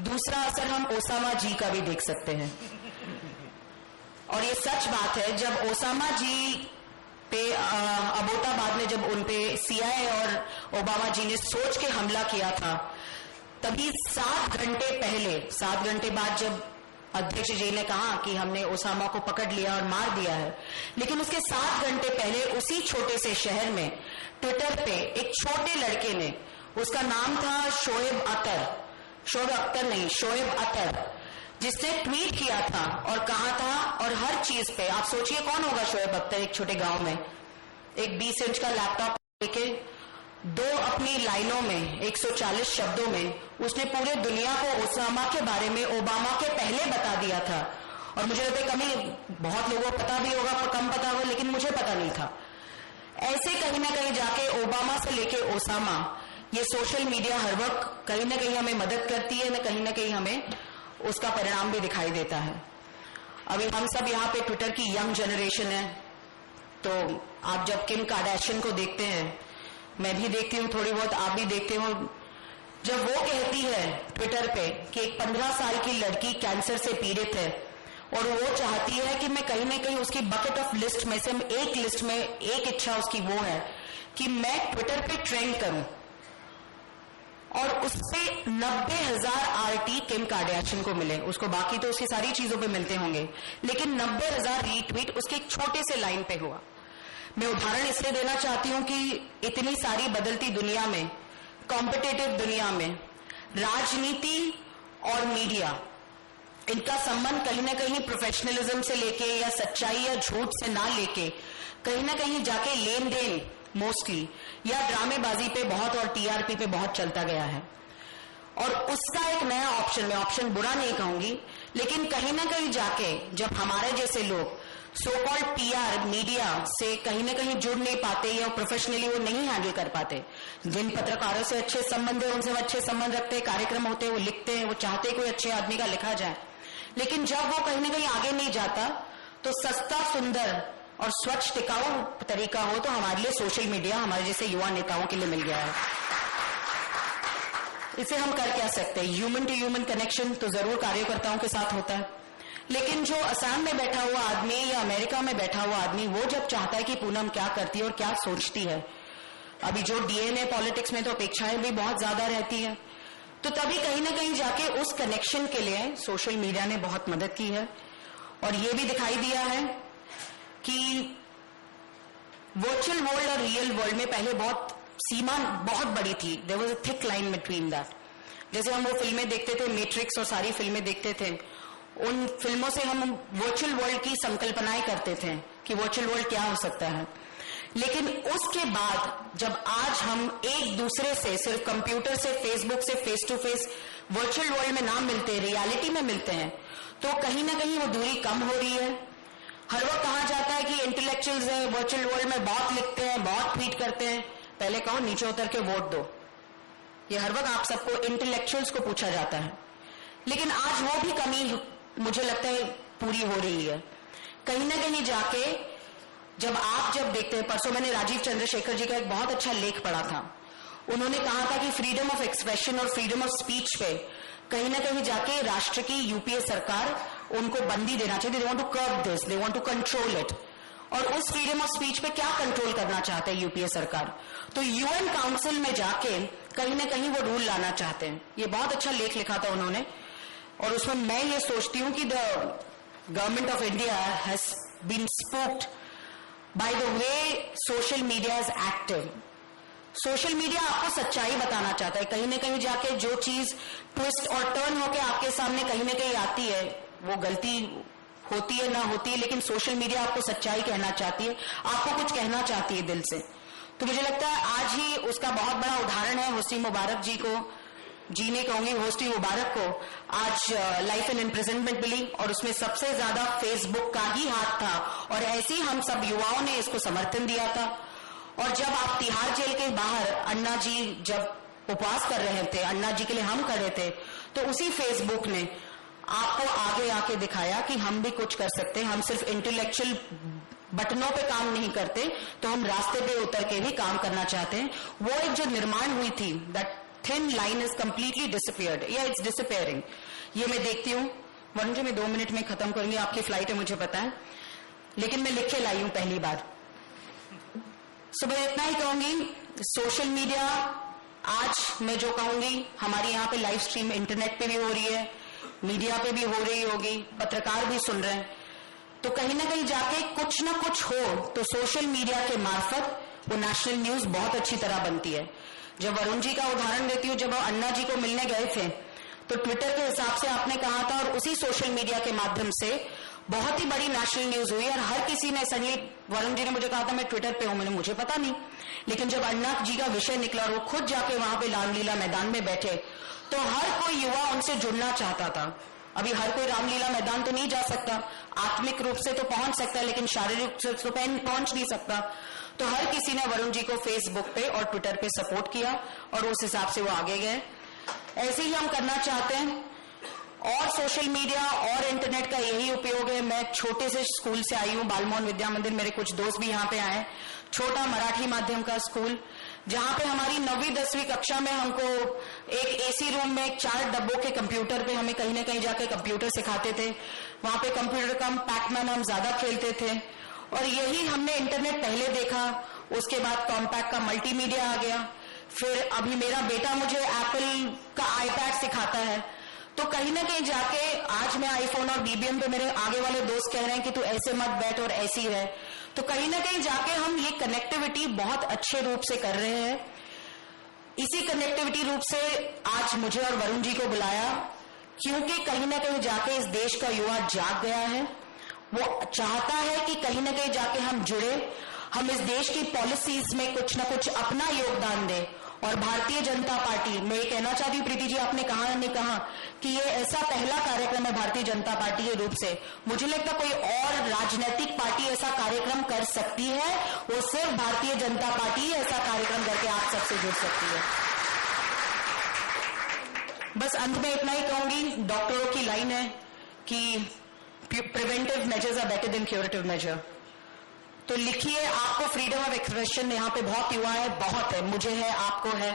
दूसरा असर हम ओसामा जी का भी देख सकते हैं और ये सच बात है, जब ओसामा जी पे अबोटाबाद में जब उन पे सीआईए और ओबामा जी ने सोच के हमला किया था, तभी 7 घंटे पहले, 7 घंटे बाद जब अध्यक्ष जी ने कहा कि हमने ओसामा को पकड़ लिया और मार दिया है, लेकिन उसके 7 घंटे पहले उसी छोटे से शहर में ट्विटर पे एक छोटे लड़के ने, उसका नाम था शोएब अतर, जिसने ट्वीट किया था और कहा था, और हर चीज पे आप सोचिए कौन होगा शोएब अख्तर, एक छोटे गांव में एक 20 इंच का लैपटॉप लेके 2 अपनी लाइनों में 140 शब्दों में उसने पूरे दुनिया को ओसामा के बारे में ओबामा के पहले बता दिया था। और मुझे लगता है कभी बहुत लोगों को पता भी होगा पर कम पता होगा, लेकिन मुझे पता नहीं था। ऐसे कहीं ना कहीं जाके ओबामा से लेके ओसामा, ये सोशल मीडिया हर वक्त कहीं ना कहीं हमें मदद करती है, न कहीं ना कहीं हमें उसका परिणाम भी दिखाई देता है। अभी हम सब यहाँ पे ट्विटर की यंग जनरेशन है, तो आप जब किम कार्दाशियन को देखते हैं, मैं भी देखती हूँ थोड़ी बहुत, आप भी देखते हो, जब वो कहती है ट्विटर पे कि एक 15 साल की लड़की कैंसर से पीड़ित है और वो चाहती है कि मैं कहीं ना कहीं उसकी बकेट ऑफ लिस्ट में से एक लिस्ट में एक इच्छा उसकी वो है कि मैं ट्विटर पे ट्रेंड करूं और उससे 90,000 आरटी किम कार्दाशियन को मिले। उसको बाकी तो उसकी सारी चीजों पे मिलते होंगे, लेकिन 90,000 रीट्वीट उसके एक छोटे से लाइन पे हुआ। मैं उदाहरण इसलिए देना चाहती हूं कि इतनी सारी बदलती दुनिया में, कॉम्पिटिटिव दुनिया में, राजनीति और मीडिया, इनका संबंध कहीं ना कहीं प्रोफेशनलिज्म से लेके या सच्चाई या झूठ से ना लेके कहीं ना कहीं जाके लेन देन मोस्टली या ड्रामेबाजी पे बहुत और टीआरपी पे बहुत चलता गया है। और उसका एक नया ऑप्शन, मैं ऑप्शन बुरा नहीं कहूंगी, लेकिन कहीं ना कहीं जाके जब हमारे जैसे लोग सो कॉल्ड पीआर मीडिया से कहीं ना कहीं जुड़ नहीं पाते या प्रोफेशनली वो नहीं हैंडल कर पाते, जिन पत्रकारों से अच्छे संबंध है उनसे वो अच्छे संबंध रखते हैं, कार्यक्रम होते हैं वो लिखते हैं, वो चाहते हैं कोई अच्छे आदमी का लिखा जाए, लेकिन जब वो कहीं ना कहीं आगे नहीं जाता तो सस्ता, सुंदर और स्वच्छ टिकाऊ तरीका हो तो हमारे लिए सोशल मीडिया हमारे जैसे युवा नेताओं के लिए मिल गया है। इसे हम कर क्या सकते हैं? ह्यूमन टू ह्यूमन कनेक्शन तो जरूर कार्यकर्ताओं के साथ होता है, लेकिन जो असम में बैठा हुआ आदमी या अमेरिका में बैठा हुआ आदमी, वो जब चाहता है कि पूनम क्या करती है और क्या सोचती है, अभी जो डीएनए पॉलिटिक्स में तो अपेक्षाएं भी बहुत ज्यादा रहती है, तो तभी कहीं ना कहीं जाके उस कनेक्शन के लिए सोशल मीडिया ने बहुत मदद की है। और ये भी दिखाई दिया है कि वर्चुअल वर्ल्ड और रियल वर्ल्ड में पहले बहुत सीमा बहुत बड़ी थी, there was a thick line between that. जैसे हम वो फिल्में देखते थे, मैट्रिक्स और सारी फिल्में देखते थे, उन फिल्मों से हम वर्चुअल वर्ल्ड की संकल्पनाएं करते थे कि वर्चुअल वर्ल्ड क्या हो सकता है, लेकिन उसके बाद जब आज हम एक दूसरे से सिर्फ कंप्यूटर से, फेसबुक से face to face virtual world में ना मिलते, रियलिटी में मिलते हैं, तो कहीं ना कहीं वो दूरी कम हो रही है। हर वक्त कहा जाता है कि इंटेलेक्चुअल्स हैं, वर्चुअल वर्ल्ड में बहुत लिखते हैं, बहुत ट्वीट करते हैं। पहले कहो नीचे उतर के वोट दो। ये हर वक्त आप सबको इंटेलेक्चुअल्स को पूछा जाता है, लेकिन आज वो भी कमी मुझे लगता है पूरी हो रही है। कहीं ना कहीं जाके जब देखते हैं, परसों मैंने राजीव चंद्रशेखर जी का एक बहुत अच्छा लेख पढ़ा था। उन्होंने कहा था कि फ्रीडम ऑफ एक्सप्रेशन और फ्रीडम ऑफ स्पीच पे कहीं ना कहीं जाके राष्ट्र की यूपीए सरकार उनको बंदी देना चाहिए। They want to curb this, they want to control it. और उस फ्रीडम ऑफ स्पीच पे क्या कंट्रोल करना चाहते हैं यूपीए सरकार? तो यूएन काउंसिल में जाके कहीं ना कहीं वो रूल लाना चाहते हैं। ये बहुत अच्छा लेख लिखा था उन्होंने, और उसमें मैं ये सोचती हूं कि the government of India has been spooked by the way social media is active. Social media आपको सच्चाई बताना चाहता है। कहीं ना कहीं जाके जो चीज ट्विस्ट और टर्न होकर आपके सामने कहीं ना कहीं आती है, वो गलती होती है ना होती है, लेकिन सोशल मीडिया आपको सच्चाई कहना चाहती है, आपको कुछ कहना चाहती है दिल से। तो मुझे लगता है आज ही उसका बहुत बड़ा उदाहरण है। होस्नी मुबारक जी को, जीने कहूंगी होस्नी मुबारक को, आज लाइफ इन इम्प्रिजनमेंट मिली, और उसमें सबसे ज्यादा फेसबुक का ही हाथ था, और ऐसे ही हम सब युवाओं ने इसको समर्थन दिया था। और जब आप तिहाड़ जेल के बाहर अन्ना जी जब उपवास कर रहे थे, अन्ना जी के लिए हम खड़े थे, तो उसी फेसबुक ने आपको आगे आके दिखाया कि हम भी कुछ कर सकते हैं। हम सिर्फ इंटेलेक्चुअल बटनों पे काम नहीं करते, तो हम रास्ते पे उतर के भी काम करना चाहते हैं। वो एक जो निर्माण हुई थी, that thin line is completely disappeared, या इट्स डिसअपियरिंग। ये मैं देखती हूँ। वरुण जी मैं 2 मिनट में खत्म करूंगी, आपकी फ्लाइट है मुझे पता है, लेकिन मैं लिख के लाई हूं पहली बार। सुबह इतना ही कहूंगी, सोशल मीडिया आज मैं जो कहूंगी, हमारी यहाँ पे लाइव स्ट्रीम इंटरनेट पे भी हो रही है, मीडिया पे भी हो रही होगी, पत्रकार भी सुन रहे हैं। तो कहीं ना कहीं जाके कुछ ना कुछ हो तो सोशल मीडिया के मार्फत वो नेशनल न्यूज बहुत अच्छी तरह बनती है। जब वरुण जी का उदाहरण देती हूँ, जब अन्ना जी को मिलने गए थे तो ट्विटर के हिसाब से आपने कहा था, और उसी सोशल मीडिया के माध्यम से बहुत ही बड़ी नेशनल न्यूज हुई, और हर किसी ने, सनी वरुण जी ने मुझे कहा था मैं ट्विटर पे हूं, मुझे पता नहीं, लेकिन जब अन्ना जी का विषय निकला और वो खुद जाके वहां पे रामलीला मैदान में बैठे, तो हर कोई युवा उनसे जुड़ना चाहता था। अभी हर कोई रामलीला मैदान तो नहीं जा सकता, आत्मिक रूप से तो पहुंच सकता है, लेकिन शारीरिक रूप से तो पहुंच नहीं सकता। तो हर किसी ने वरुण जी को फेसबुक पे और ट्विटर पे सपोर्ट किया, और उस हिसाब से वो आगे गए। ऐसे ही हम करना चाहते हैं, और सोशल मीडिया और इंटरनेट का यही उपयोग है। मैं छोटे से स्कूल से आई हूँ, बालमोहन विद्या मंदिर, मेरे कुछ दोस्त भी यहाँ पे आए, छोटा मराठी माध्यम का स्कूल, जहां पे हमारी 9वीं 10वीं कक्षा में हमको एक एसी रूम में 4 डब्बों के कंप्यूटर पे हमें कहीं ना कहीं जाके कंप्यूटर सिखाते थे। वहां पे कंप्यूटर का पैकमैन हम ज्यादा खेलते थे, और यही हमने इंटरनेट पहले देखा, उसके बाद कॉम्पैक्ट का मल्टीमीडिया आ गया, फिर अभी मेरा बेटा मुझे एप्पल का आईपैड सिखाता है। तो कहीं ना कहीं जाके आज मैं आईफोन और बीबीएम पे, मेरे आगे वाले दोस्त कह रहे हैं कि तू ऐसे मत बैठ और ऐसी रह। तो कहीं ना कहीं जाके हम ये कनेक्टिविटी बहुत अच्छे रूप से कर रहे हैं। इसी कनेक्टिविटी रूप से आज मुझे और वरुण जी को बुलाया, क्योंकि कहीं ना कहीं जाके इस देश का युवा जाग गया है। वो चाहता है कि कहीं ना कहीं जाके हम जुड़े, हम इस देश की पॉलिसीज में कुछ ना कुछ अपना योगदान दें। और भारतीय जनता पार्टी, मैं ये कहना चाहती हूँ, प्रीति जी आपने कहा नहीं कहा कि ये ऐसा पहला कार्यक्रम है भारतीय जनता पार्टी के रूप से। मुझे लगता कोई और राजनीतिक पार्टी ऐसा कार्यक्रम कर सकती है, वो सिर्फ भारतीय जनता पार्टी ही ऐसा कार्यक्रम करके आप सबसे जुड़ सकती है। बस अंत में इतना ही कहूंगी, डॉक्टरों की लाइन है कि preventive measures are better than curative measure. तो लिखिए, आपको फ्रीडम ऑफ एक्सप्रेशन यहाँ पे बहुत युवा है, बहुत है, मुझे है, आपको है,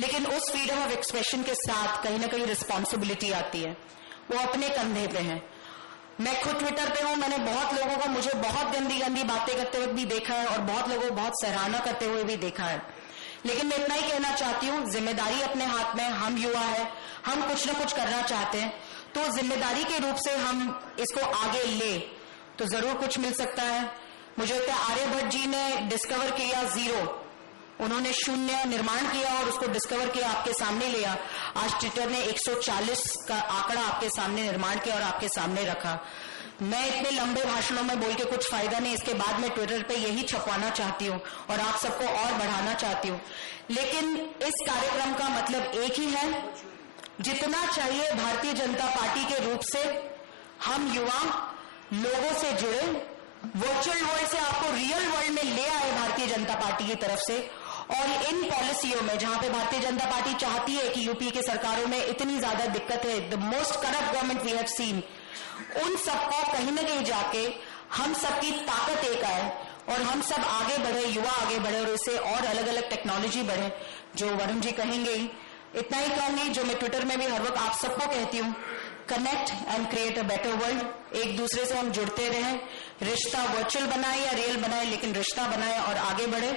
लेकिन उस फ्रीडम ऑफ एक्सप्रेशन के साथ कहीं ना कहीं रिस्पॉन्सिबिलिटी आती है, वो अपने कंधे पे है। मैं खुद ट्विटर पे हूं, मैंने बहुत लोगों को मुझे बहुत गंदी गंदी बातें करते हुए भी देखा है, और बहुत लोगों को बहुत सराहना करते हुए भी देखा है। लेकिन मैं इतना ही कहना चाहती हूँ, जिम्मेदारी अपने हाथ में, हम युवा है, हम कुछ ना कुछ करना चाहते हैं, तो जिम्मेदारी के रूप से हम इसको आगे ले तो जरूर कुछ मिल सकता है। मुझे लगता है आर्यभट्ट जी ने डिस्कवर किया जीरो, उन्होंने शून्य निर्माण किया और उसको डिस्कवर किया, आपके सामने लिया। आज ट्विटर ने 140 का आंकड़ा आपके सामने निर्माण किया और आपके सामने रखा। मैं इतने लंबे भाषणों में बोल के कुछ फायदा नहीं, इसके बाद मैं ट्विटर पे यही छपवाना चाहती हूँ और आप सबको और बढ़ाना चाहती हूँ। लेकिन इस कार्यक्रम का मतलब एक ही है, जितना चाहिए भारतीय जनता पार्टी के रूप से हम युवा लोगों से जुड़े, वर्चुअल वर्ल्ड से आपको रियल वर्ल्ड में ले आए भारतीय जनता पार्टी की तरफ से। और इन पॉलिसियों में जहां पे भारतीय जनता पार्टी चाहती है कि यूपी के सरकारों में इतनी ज्यादा दिक्कत है, the most corrupt government we have seen, उन सबको कहीं न कहीं जाके हम सबकी ताकत एक आए और हम सब आगे बढ़े, युवा आगे बढ़े और इससे और अलग अलग टेक्नोलॉजी बढ़े, जो वरुण जी कहेंगे ही। इतना ही कहूंगी जो मैं ट्विटर में भी हर वक्त आप सबको कहती हूँ, connect and create a better world. एक दूसरे से हम जुड़ते रहें, रिश्ता वर्चुअल बनाए या रियल बनाए, लेकिन रिश्ता बनाए और आगे बढ़े।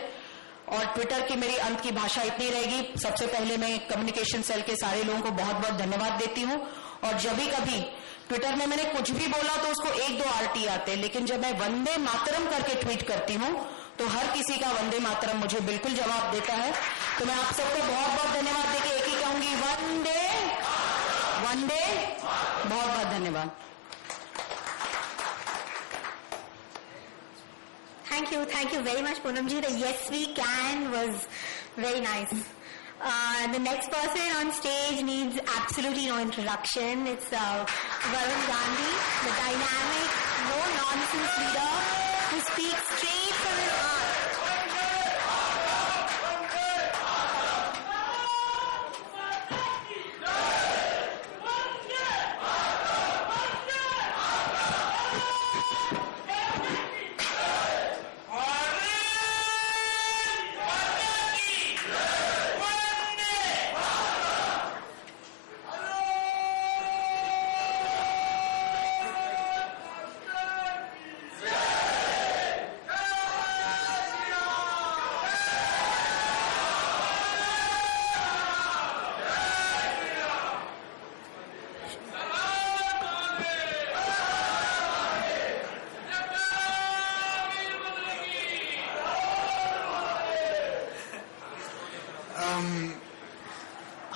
और ट्विटर की मेरी अंत की भाषा इतनी रहेगी। सबसे पहले मैं कम्युनिकेशन सेल के सारे लोगों को बहुत बहुत धन्यवाद देती हूँ। और जब भी कभी ट्विटर में मैंने कुछ भी बोला तो उसको 1-2 RT आते, लेकिन जब मैं वंदे मातरम करके ट्वीट करती हूँ तो हर किसी का वंदे मातरम मुझे बिल्कुल जवाब देता है। तो मैं आप सबको बहुत बहुत धन्यवाद देके एक ही कहूंगी, वंदे वंदे। बहुत बहुत धन्यवाद। Thank you very much, Poonam ji. The yes we can was very nice. The next person on stage needs absolutely no introduction. It's Varun Gandhi, the dynamic, no-nonsense leader who speaks straight from his heart.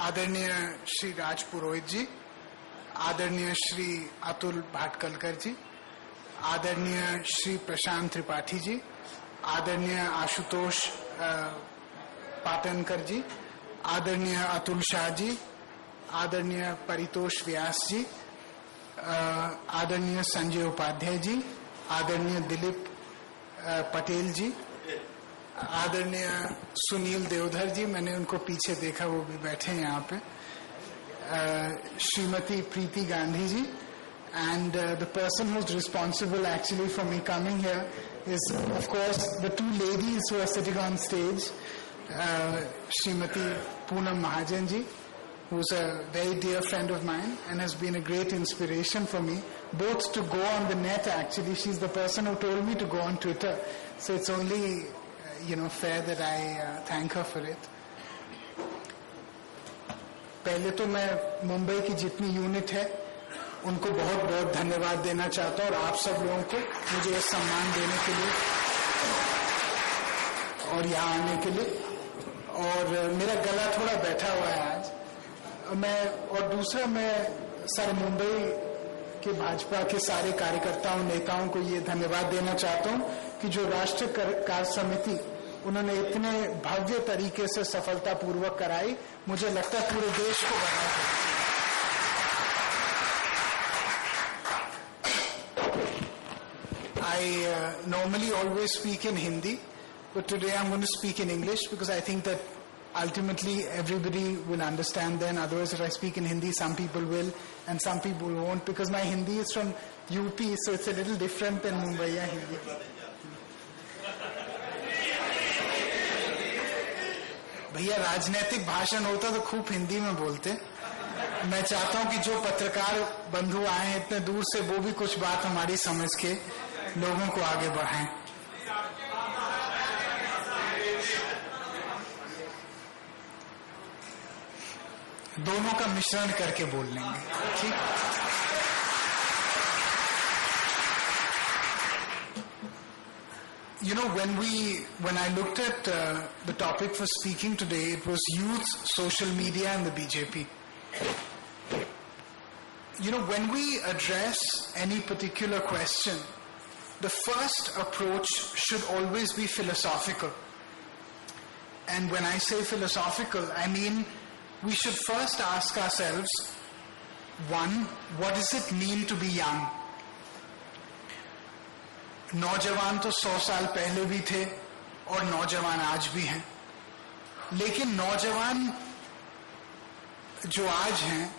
आदरणीय श्री राज पुरोहित जी, आदरणीय श्री अतुल भाटकलकर जी, आदरणीय श्री प्रशांत त्रिपाठी जी, आदरणीय आशुतोष पाटनकर जी, आदरणीय अतुल शाह जी, आदरणीय परितोष व्यास जी, आदरणीय संजय उपाध्याय जी, आदरणीय दिलीप पटेल जी, आदरणीय सुनील देवधर जी, मैंने उनको पीछे देखा, वो भी बैठे हैं यहाँ पे, श्रीमती प्रीति Gandhi ji, and the person who's responsible actually for me coming here is of course the two ladies who are sitting on stage, Shrimati Poonam Mahajan ji, who's a very dear friend of mine and has been a great inspiration for me, both to go on the net actually. She's the person who told me to go on Twitter, so it's only fair that I thank her for it. पहले तो मैं मुंबई की जितनी unit है उनको बहुत बहुत धन्यवाद देना चाहता हूं और आप सब लोगों को मुझे ये सम्मान देने के लिए और यहाँ आने के लिए। और मेरा गला थोड़ा बैठा हुआ है आज और दूसरा मैं सारे मुंबई के भाजपा के सारे कार्यकर्ताओं नेताओं को ये धन्यवाद देना चाहता हूं कि जो राष्ट्रीय कार्य समिति उन्होंने इतने भव्य तरीके से सफलतापूर्वक कराई, मुझे लगता है पूरे देश को बधाई। I normally always speak in Hindi, but today I'm going to speak in English because I think that ultimately everybody will understand then. Otherwise, if I speak in Hindi, some people will and some people won't, because my Hindi is from UP, so it's a little different than Mumbaiya Hindi. भैया राजनीतिक भाषण होता तो खूब हिंदी में बोलते। मैं चाहता हूं कि जो पत्रकार बंधु आए हैं इतने दूर से, वो भी कुछ बात हमारी समझ के लोगों को आगे बढ़ाएं। दोनों का मिश्रण करके बोल लेंगे, ठीक? when I looked at the topic for speaking today, it was youth, social media, and the BJP. When we address any particular question, the first approach should always be philosophical. And when I say philosophical, I mean we should first ask ourselves, one, what does it mean to be young? नौजवान तो 100 साल पहले भी थे और नौजवान आज भी हैं, लेकिन नौजवान जो आज हैं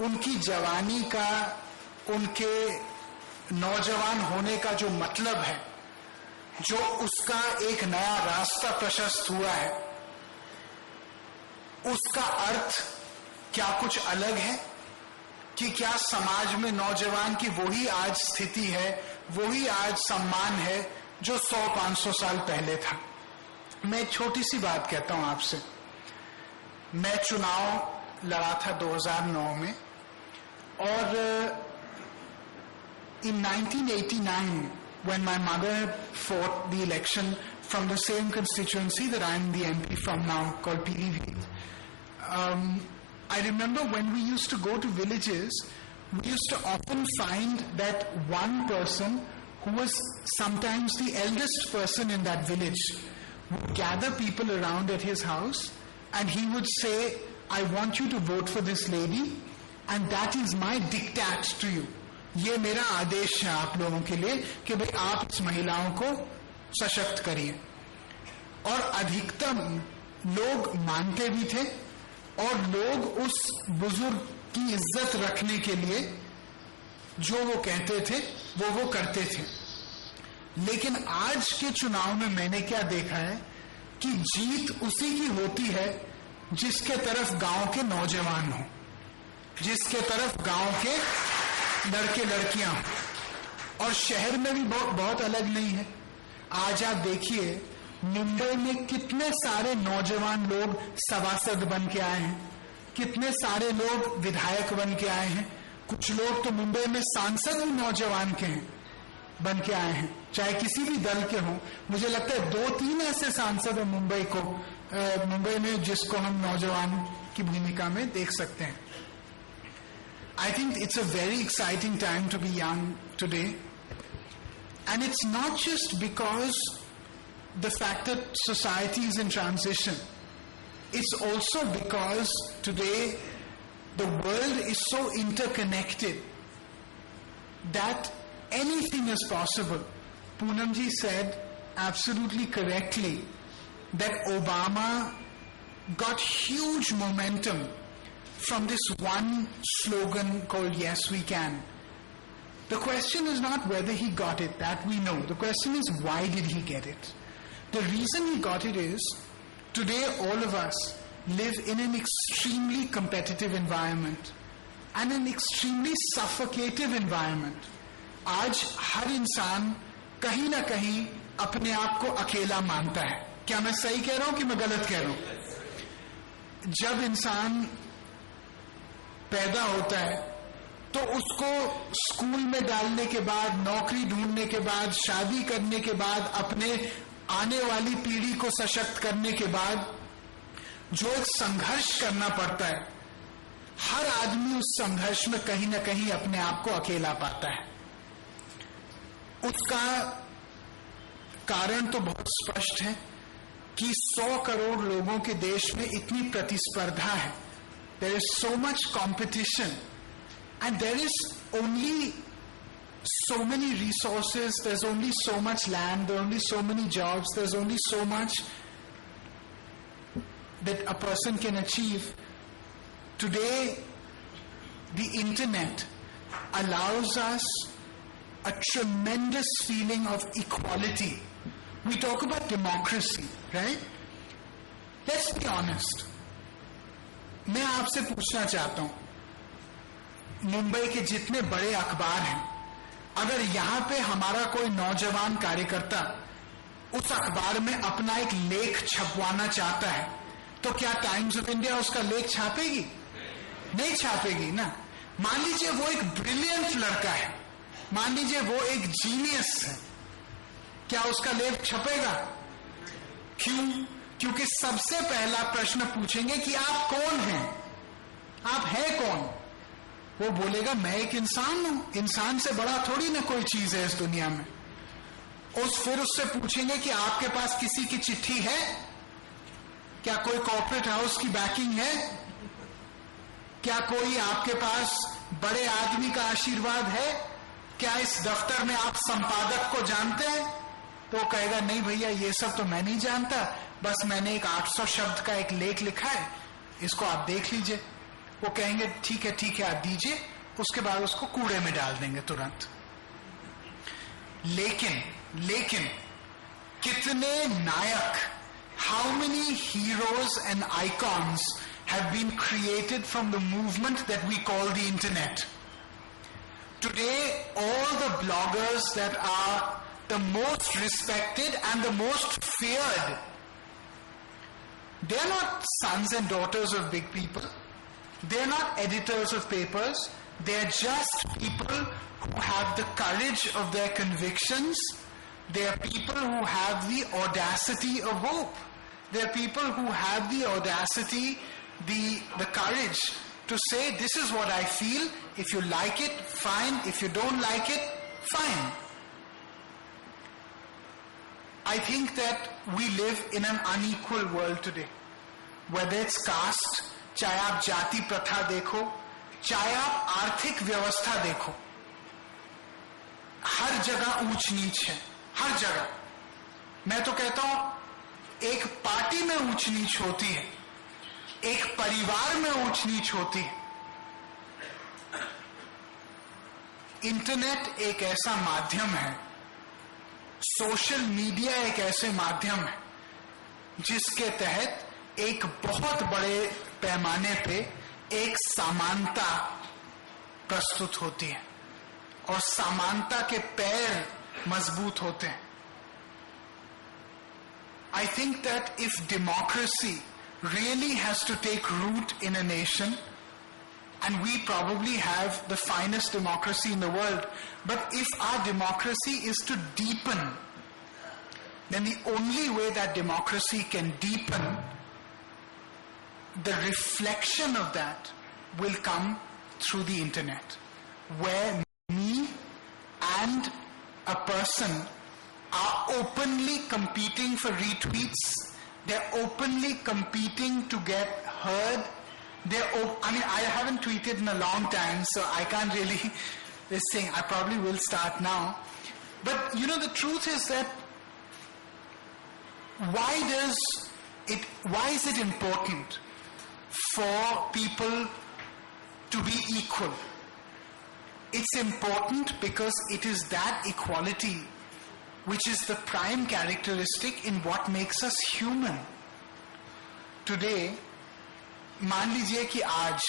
उनकी जवानी का, उनके नौजवान होने का जो मतलब है, जो उसका एक नया रास्ता प्रशस्त हुआ है, उसका अर्थ क्या कुछ अलग है? कि क्या समाज में नौजवान की वही आज स्थिति है, वही आज सम्मान है जो 100-500 साल पहले था? मैं एक छोटी सी बात कहता हूं आपसे। मैं चुनाव लड़ा था 2009 में, और in 1989 when my mother fought the election from the same constituency that I am the MP from now, called Pili-Bhit, I remember when we used to go to villages, we used to often find that one person who was sometimes the eldest person in that village would gather people around at his house, and he would say, I want you to vote for this lady, and that is my diktat to you. ये मेरा आदेश है आप लोगों के लिए कि भाई आप इस महिलाओं को सशक्त करिए। और अधिकतम लोग मानते भी थे, और लोग उस बुजुर्ग की इज्जत रखने के लिए जो वो कहते थे वो करते थे। लेकिन आज के चुनाव में मैंने क्या देखा है कि जीत उसी की होती है जिसके तरफ गांव के नौजवान हो, जिसके तरफ गांव के लड़के लड़कियां हो। और शहर में भी बहुत अलग नहीं है। आज आप देखिए मुंबई में कितने सारे नौजवान लोग सभासद बन के आए हैं, कितने सारे लोग विधायक बन के आए हैं, कुछ लोग तो मुंबई में सांसद भी नौजवान के हैं, बन के आए हैं, चाहे किसी भी दल के हों। मुझे लगता है 2-3 ऐसे सांसद हैं मुंबई में जिसको हम नौजवान की भूमिका में देख सकते हैं। I think it's a very exciting time to be young today, and it's not just because the fact that society is in transition. It's also because today the world is so interconnected that anything is possible. Poonamji said absolutely correctly that Obama got huge momentum from this one slogan called Yes We Can. The question is not whether he got it, that we know. The question is, why did he get it? The reason he got it is, today all of us live in an extremely competitive environment and an extremely suffocative environment. आज हर इंसान कहीं ना कहीं अपने आप को अकेला मानता है। क्या मैं सही कह रहा हूं कि मैं गलत कह रहा हूं? जब इंसान पैदा होता है तो उसको स्कूल में डालने के बाद, नौकरी ढूंढने के बाद, शादी करने के बाद, अपने आने वाली पीढ़ी को सशक्त करने के बाद जो एक संघर्ष करना पड़ता है, हर आदमी उस संघर्ष में कहीं ना कहीं अपने आप को अकेला पाता है। उसका कारण तो बहुत स्पष्ट है कि 100 करोड़ लोगों के देश में इतनी प्रतिस्पर्धा है। There is so much competition, and there is only so many resources, there's only so much land, there are only so many jobs, there's only so much that a person can achieve. Today, the internet allows us a tremendous feeling of equality. We talk about democracy, right? Let's be honest. मैं आपसे पूछना चाहता हूं, मुंबई के जितने बड़े अखबार हैं, अगर यहां पे हमारा कोई नौजवान कार्यकर्ता उस अखबार में अपना एक लेख छपवाना चाहता है, तो क्या टाइम्स ऑफ इंडिया उसका लेख छापेगी? नहीं छापेगी ना। मान लीजिए वो एक ब्रिलियंट लड़का है, मान लीजिए वो एक जीनियस है, क्या उसका लेख छपेगा? क्यों? क्योंकि सबसे पहला प्रश्न पूछेंगे कि आप कौन हैं, आप हैं कौन? वो बोलेगा मैं एक इंसान हूं, इंसान से बड़ा थोड़ी ना कोई चीज है इस दुनिया में। फिर उससे पूछेंगे कि आपके पास किसी की चिट्ठी है, क्या कोई कॉर्पोरेट हाउस की बैकिंग है, क्या कोई आपके पास बड़े आदमी का आशीर्वाद है, क्या इस दफ्तर में आप संपादक को जानते हैं? तो वो कहेगा नहीं भैया ये सब तो मैं नहीं जानता, बस मैंने एक 800 शब्द का एक लेख लिखा है, इसको आप देख लीजिए। वो कहेंगे ठीक है आप दीजिए, उसके बाद उसको कूड़े में डाल देंगे तुरंत। लेकिन कितने नायक, how many heroes and icons have been created from the movement that we call the internet? Today, all the bloggers that are the most respected and the most feared, they are not sons and daughters of big people. They are not editors of papers. They are just people who have the courage of their convictions. They are people who have the audacity of hope. They are people who have the audacity, the courage to say, this is what I feel. If you like it, fine. If you don't like it, fine. I think that we live in an unequal world today. Whether it's caste, चाहे आप जाति प्रथा देखो, चाहे आप आर्थिक व्यवस्था देखो, हर जगह ऊंच नीच है, हर जगह। मैं तो कहता हूं एक पार्टी में ऊंच नीच होती है, एक परिवार में ऊंच नीच होती है। इंटरनेट एक ऐसा माध्यम है, सोशल मीडिया एक ऐसे माध्यम है जिसके तहत एक बहुत बड़े पैमाने पे एक समानता प्रस्तुत होती है और समानता के पैर मजबूत होते हैं। I think that if democracy really has to take root in a nation, and we probably have the finest democracy in the world, but if our democracy is to deepen, then the only way that democracy can deepen, the reflection of that will come through the internet, where me and a person are openly competing for retweets. They're openly competing to get heard. I haven't tweeted in a long time, so I can't really this thing. I probably will start now. But the truth is that why is it important for people to be equal? It's important because it is that equality which is the prime characteristic in what makes us human. Today, मान लीजिए कि आज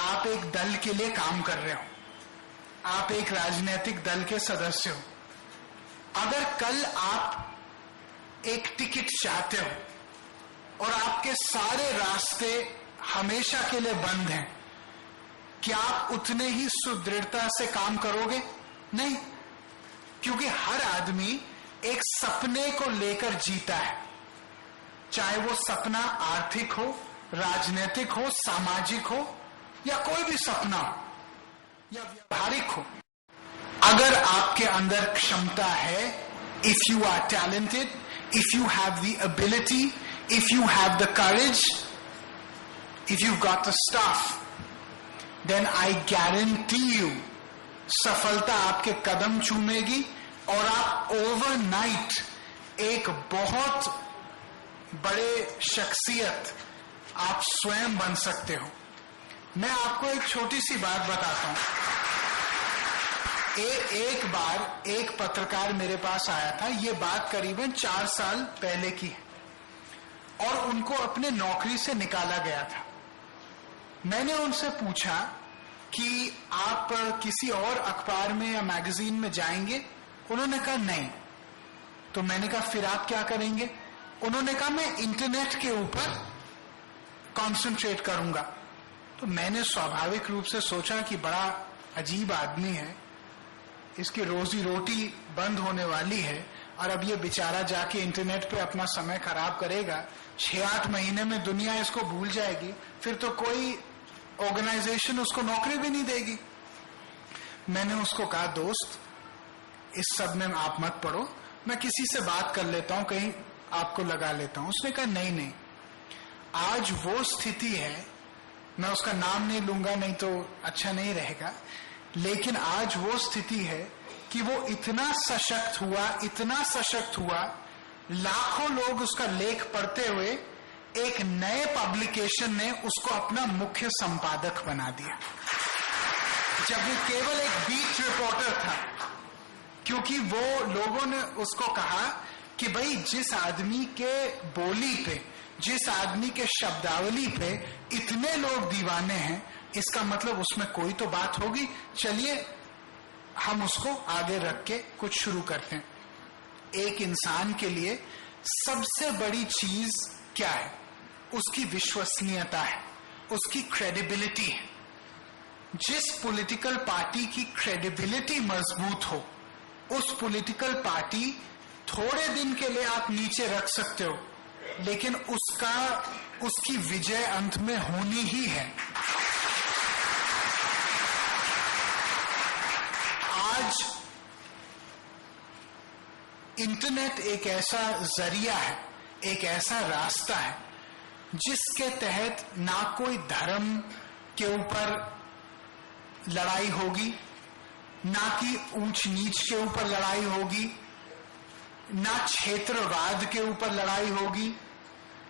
आप एक दल के लिए काम कर रहे हो, आप एक राजनीतिक दल के सदस्य हो। अगर कल आप एक टिकट चाहते हो और आपके सारे रास्ते हमेशा के लिए बंद हैं, क्या आप उतने ही सुदृढ़ता से काम करोगे? नहीं, क्योंकि हर आदमी एक सपने को लेकर जीता है, चाहे वो सपना आर्थिक हो, राजनीतिक हो, सामाजिक हो या कोई भी सपना हो या व्यावहारिक हो। अगर आपके अंदर क्षमता है, if you are talented, if you have the ability, if you have the courage, if you've got the stuff, then I guarantee you सफलता आपके कदम चूमेगी और आप ओवरनाइट एक बहुत बड़े शख्सियत आप स्वयं बन सकते हो। मैं आपको एक छोटी सी बात बताता हूं। एक बार एक पत्रकार मेरे पास आया था, ये बात करीबन 4 साल पहले की है, और उनको अपने नौकरी से निकाला गया था। मैंने उनसे पूछा कि आप किसी और अखबार में या मैगजीन में जाएंगे? उन्होंने कहा नहीं। तो मैंने कहा फिर आप क्या करेंगे? उन्होंने कहा मैं इंटरनेट के ऊपर कंसंट्रेट करूंगा। तो मैंने स्वाभाविक रूप से सोचा कि बड़ा अजीब आदमी है, इसकी रोजी रोटी बंद होने वाली है और अब ये बेचारा जाके इंटरनेट पे अपना समय खराब करेगा, 6-8 महीने में दुनिया इसको भूल जाएगी, फिर तो कोई ऑर्गेनाइजेशन उसको नौकरी भी नहीं देगी। मैंने उसको कहा दोस्त, इस सब में आप मत पड़ो, मैं किसी से बात कर लेता हूं, कहीं आपको लगा लेता हूं। उसने कहा नहीं, आज वो स्थिति है, मैं उसका नाम नहीं लूंगा नहीं तो अच्छा नहीं रहेगा, लेकिन आज वो स्थिति है कि वो इतना सशक्त हुआ, लाखों लोग उसका लेख पढ़ते हुए एक नए पब्लिकेशन ने उसको अपना मुख्य संपादक बना दिया, जब वो केवल एक बीट रिपोर्टर था। क्योंकि वो लोगों ने उसको कहा कि भाई जिस आदमी के बोली पे, जिस आदमी के शब्दावली पे इतने लोग दीवाने हैं, इसका मतलब उसमें कोई तो बात होगी, चलिए हम उसको आगे रख के कुछ शुरू करते हैं। एक इंसान के लिए सबसे बड़ी चीज क्या है? उसकी विश्वसनीयता है, उसकी क्रेडिबिलिटी है। जिस पॉलिटिकल पार्टी की क्रेडिबिलिटी मजबूत हो, उस पॉलिटिकल पार्टी थोड़े दिन के लिए आप नीचे रख सकते हो, लेकिन उसकी विजय अंत में होनी ही है। आज इंटरनेट एक ऐसा जरिया है, एक ऐसा रास्ता है जिसके तहत ना कोई धर्म के ऊपर लड़ाई होगी, ना कि ऊंच नीच के ऊपर लड़ाई होगी, ना क्षेत्रवाद के ऊपर लड़ाई होगी।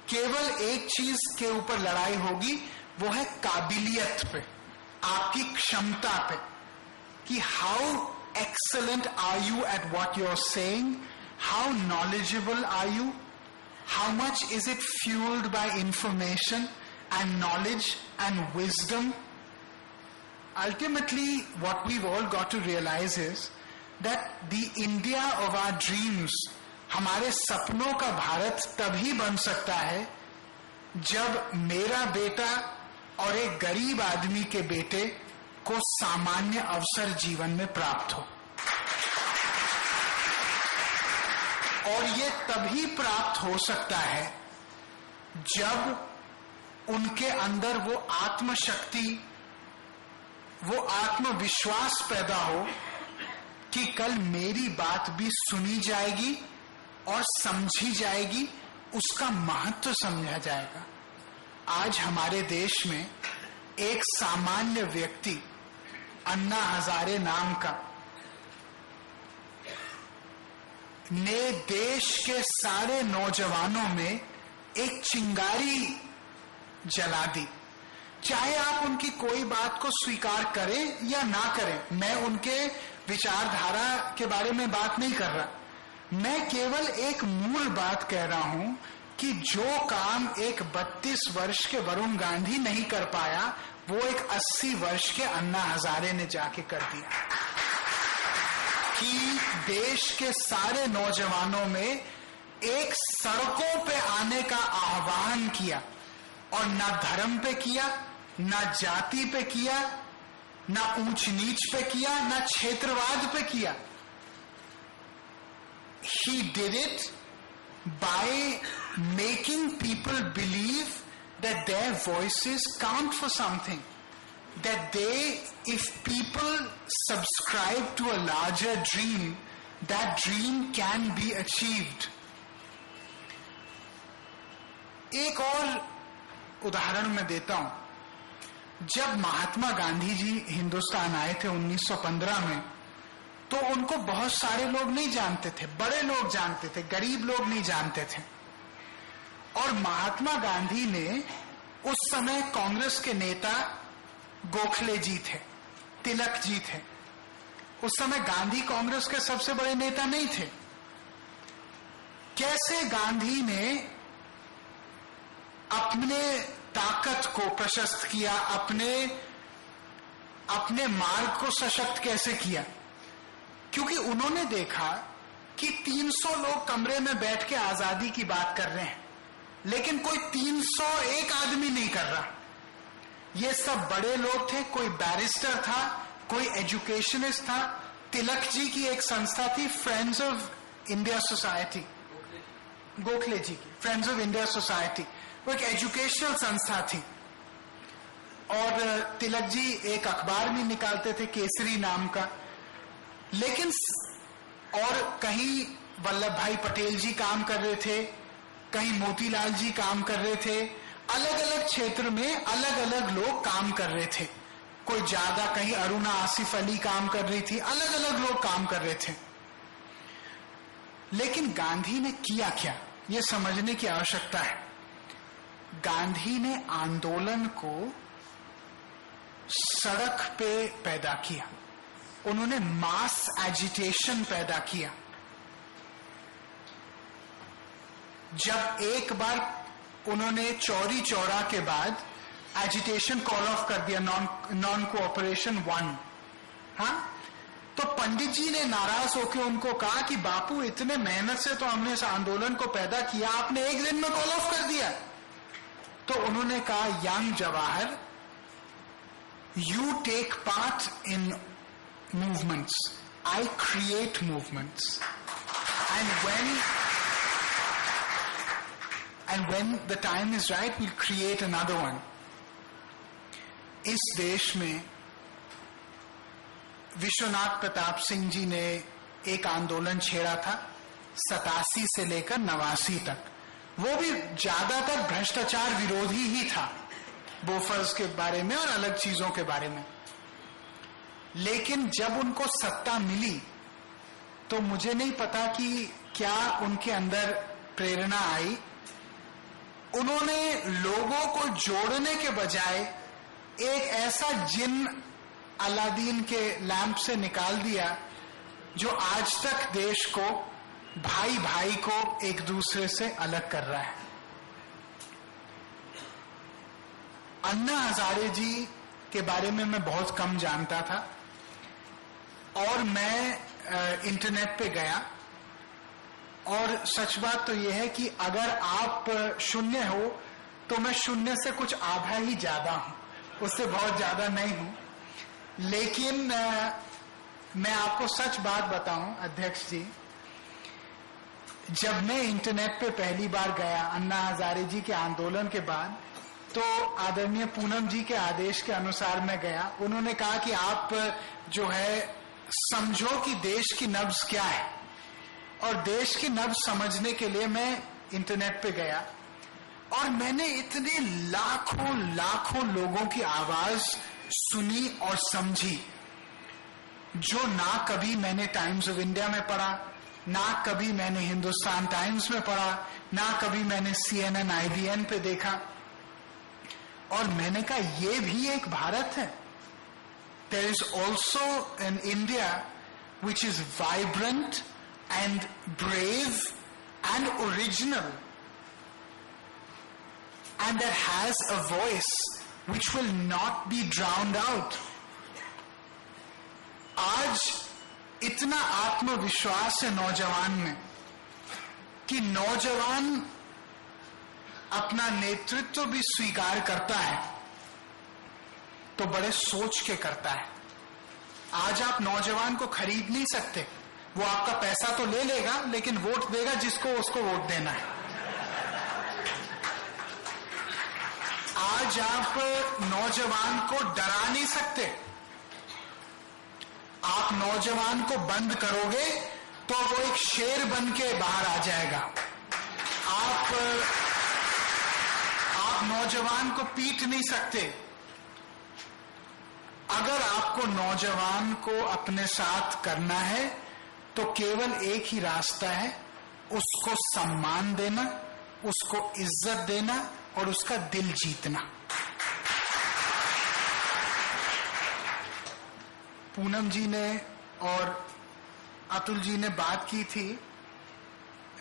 केवल एक चीज के ऊपर लड़ाई होगी, वो है काबिलियत पे, आपकी क्षमता पे, कि how excellent are you at what you are saying, how knowledgeable are you, how much is it fueled by information and knowledge and wisdom. Ultimately, what we've all got to realize is that the India of our dreams, हमारे सपनों का भारत तभी बन सकता है जब मेरा बेटा और एक गरीब आदमी के बेटे को सामान्य अवसर जीवन में प्राप्त हो। और ये तभी प्राप्त हो सकता है जब उनके अंदर वो आत्मशक्ति, वो आत्मविश्वास पैदा हो कि कल मेरी बात भी सुनी जाएगी और समझी जाएगी, उसका महत्व समझा जाएगा। आज हमारे देश में एक सामान्य व्यक्ति, अन्ना हजारे नाम का, ने देश के सारे नौजवानों में एक चिंगारी जला दी। चाहे आप उनकी कोई बात को स्वीकार करें या ना करें, मैं उनके विचारधारा के बारे में बात नहीं कर रहा, मैं केवल एक मूल बात कह रहा हूं कि जो काम एक 32 वर्ष के वरुण गांधी नहीं कर पाया, वो एक 80 वर्ष के अन्ना हजारे ने जाके कर दिया। कि देश के सारे नौजवानों में एक सड़कों पे आने का आह्वान किया, और ना धर्म पे किया, ना जाति पे किया, ना ऊंच नीच पे किया, ना क्षेत्रवाद पे किया। He did it by making people believe that their voices count for something. That if people subscribe to a larger dream, that dream can be achieved. एक और उदाहरण मैं देता हूं। जब महात्मा गांधी जी हिंदुस्तान आए थे 1915 में, तो उनको बहुत सारे लोग नहीं जानते थे, बड़े लोग जानते थे, गरीब लोग नहीं जानते थे। और महात्मा गांधी ने उस समय कांग्रेस के नेता गोखले जी थे, तिलक जी थे। उस समय गांधी कांग्रेस के सबसे बड़े नेता नहीं थे। कैसे गांधी ने अपने ताकत को प्रशस्त किया, अपने मार्ग को सशक्त कैसे किया? क्योंकि उन्होंने देखा कि 300 लोग कमरे में बैठ के आजादी की बात कर रहे हैं, लेकिन कोई 301 आदमी नहीं कर रहा। ये सब बड़े लोग थे, कोई बैरिस्टर था, कोई एजुकेशनिस्ट था। तिलक जी की एक संस्था थी, friends of India society, Gokhale ji की फ्रेंड्स ऑफ इंडिया सोसाइटी, वो एक एजुकेशनल संस्था थी। और तिलक जी एक अखबार भी निकालते थे, केसरी नाम का। लेकिन और कहीं वल्लभ भाई पटेल जी काम कर रहे थे, कहीं मोतीलाल जी काम कर रहे थे। अलग अलग क्षेत्र में अलग अलग लोग काम कर रहे थे। कोई ज्यादा, कहीं अरुणा आसिफ अली काम कर रही थी, अलग अलग लोग काम कर रहे थे। लेकिन गांधी ने किया क्या, यह समझने की आवश्यकता है। गांधी ने आंदोलन को सड़क पे पैदा किया, उन्होंने मास एजिटेशन पैदा किया। जब एक बार उन्होंने चौरी चौरा के बाद एजिटेशन कॉल ऑफ कर दिया, नॉन कोऑपरेशन 1, हाँ, तो पंडित जी ने नाराज होकर उनको कहा कि बापू इतने मेहनत से तो हमने इस आंदोलन को पैदा किया, आपने एक दिन में कॉल ऑफ कर दिया। तो उन्होंने कहा, young Jawahar, you take part in movements, I create movements, and when the time is right, we'll create another one. इस देश में विश्वनाथ प्रताप सिंह जी ने एक आंदोलन छेड़ा था 87 से लेकर 89 तक, वो भी ज्यादातर भ्रष्टाचार विरोधी ही था, बोफर्स के बारे में और अलग चीजों के बारे में। लेकिन जब उनको सत्ता मिली तो मुझे नहीं पता कि क्या उनके अंदर प्रेरणा आई, उन्होंने लोगों को जोड़ने के बजाय एक ऐसा जिन अलादीन के लैंप से निकाल दिया जो आज तक देश को, भाई भाई को एक दूसरे से अलग कर रहा है। अन्ना हजारे जी के बारे में मैं बहुत कम जानता था, और मैं इंटरनेट पे गया, और सच बात तो यह है कि अगर आप शून्य हो तो मैं शून्य से कुछ आधा ही ज्यादा हूं, उससे बहुत ज्यादा नहीं हूं। लेकिन मैं आपको सच बात बताऊं अध्यक्ष जी, जब मैं इंटरनेट पे पहली बार गया अन्ना हजारे जी के आंदोलन के बाद, तो आदरणीय पूनम जी के आदेश के अनुसार मैं गया। उन्होंने कहा कि आप जो है समझो कि देश की नब्ज क्या है, और देश की नब्ज समझने के लिए मैं इंटरनेट पे गया, और मैंने इतने लाखों लाखों लोगों की आवाज सुनी और समझी जो ना कभी मैंने टाइम्स ऑफ इंडिया में पढ़ा, ना कभी मैंने हिंदुस्तान टाइम्स में पढ़ा, ना कभी मैंने CNN IBN पे देखा। और मैंने कहा ये भी एक भारत है। There is also an India which is vibrant and brave and original, and that has a voice which will not be drowned out. आज इतना आत्मविश्वास है नौजवान में कि नौजवान अपना नेतृत्व भी स्वीकार करता है तो बड़े सोच के करता है। आज आप नौजवान को खरीद नहीं सकते, वो आपका पैसा तो ले लेगा लेकिन वोट देगा जिसको उसको वोट देना है। आज आप नौजवान को डरा नहीं सकते, आप नौजवान को बंद करोगे तो वो एक शेर बन के बाहर आ जाएगा। आप नौजवान को पीट नहीं सकते। अगर आपको नौजवान को अपने साथ करना है तो केवल एक ही रास्ता है, उसको सम्मान देना, उसको इज्जत देना और उसका दिल जीतना। पूनम जी ने और अतुल जी ने बात की थी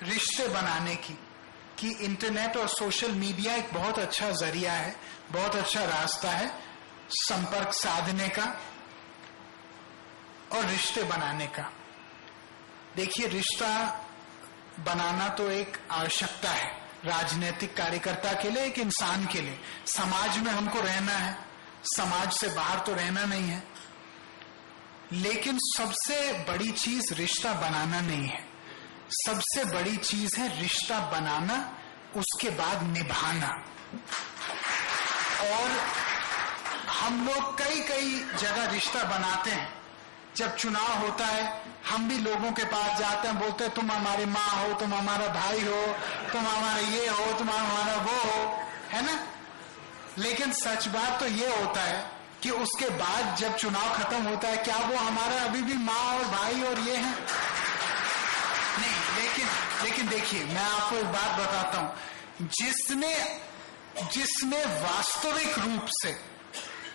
रिश्ते बनाने की, कि इंटरनेट और सोशल मीडिया एक बहुत अच्छा जरिया है, बहुत अच्छा रास्ता है संपर्क साधने का और रिश्ते बनाने का। देखिए, रिश्ता बनाना तो एक आवश्यकता है राजनीतिक कार्यकर्ता के लिए, एक इंसान के लिए। समाज में हमको रहना है, समाज से बाहर तो रहना नहीं है। लेकिन सबसे बड़ी चीज रिश्ता बनाना नहीं है, सबसे बड़ी चीज है रिश्ता बनाना, उसके बाद निभाना। और हम लोग कई कई जगह रिश्ता बनाते हैं। जब चुनाव होता है हम भी लोगों के पास जाते हैं, बोलते हैं तुम हमारी माँ हो, तुम हमारा भाई हो, तुम हमारा ये हो, तुम हमारा वो हो, है ना। लेकिन सच बात तो ये होता है कि उसके बाद जब चुनाव खत्म होता है क्या वो हमारा अभी भी माँ और भाई और ये है? नहीं, लेकिन देखिए, मैं आपको एक बात बताता हूं, जिसने वास्तविक रूप से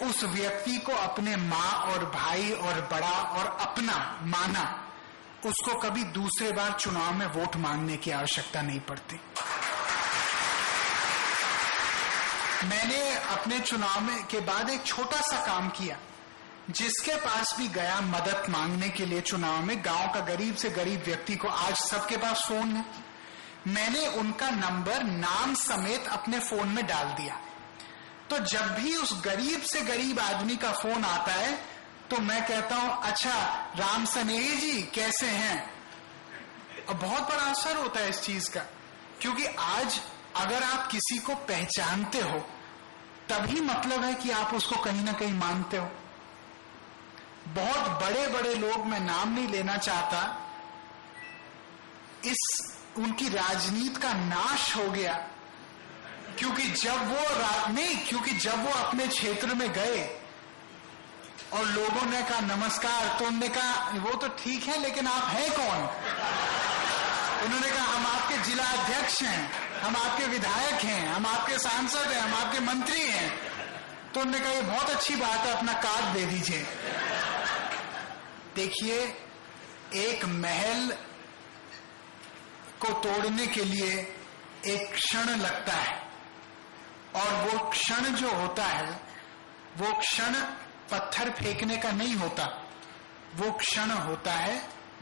उस व्यक्ति को अपने माँ और भाई और बड़ा और अपना माना, उसको कभी दूसरे बार चुनाव में वोट मांगने की आवश्यकता नहीं पड़ती। मैंने अपने चुनाव में के बाद एक छोटा सा काम किया, जिसके पास भी गया मदद मांगने के लिए चुनाव में, गांव का गरीब से गरीब व्यक्ति को, आज सबके पास फोन है, मैंने उनका नंबर नाम समेत अपने फोन में डाल दिया। तो जब भी उस गरीब से गरीब आदमी का फोन आता है तो मैं कहता हूं, अच्छा राम सनेही जी कैसे हैं? और बहुत बड़ा असर होता है इस चीज का, क्योंकि आज अगर आप किसी को पहचानते हो तभी मतलब है कि आप उसको कहीं ना कहीं मानते हो। बहुत बड़े बड़े लोग, मैं नाम नहीं लेना चाहता, उनकी राजनीति का नाश हो गया क्योंकि जब वो अपने क्षेत्र में गए और लोगों ने कहा नमस्कार, तो उन्होंने कहा वो तो ठीक है लेकिन आप हैं कौन? उन्होंने कहा हम आपके जिला अध्यक्ष हैं, हम आपके विधायक हैं, हम आपके सांसद हैं, हम आपके मंत्री हैं। तो उन्होंने कहा ये बहुत अच्छी बात है, अपना कार्ड दे दीजिए। देखिए, एक महल को तोड़ने के लिए एक क्षण लगता है, और वो क्षण जो होता है वो क्षण पत्थर फेंकने का नहीं होता, वो क्षण होता है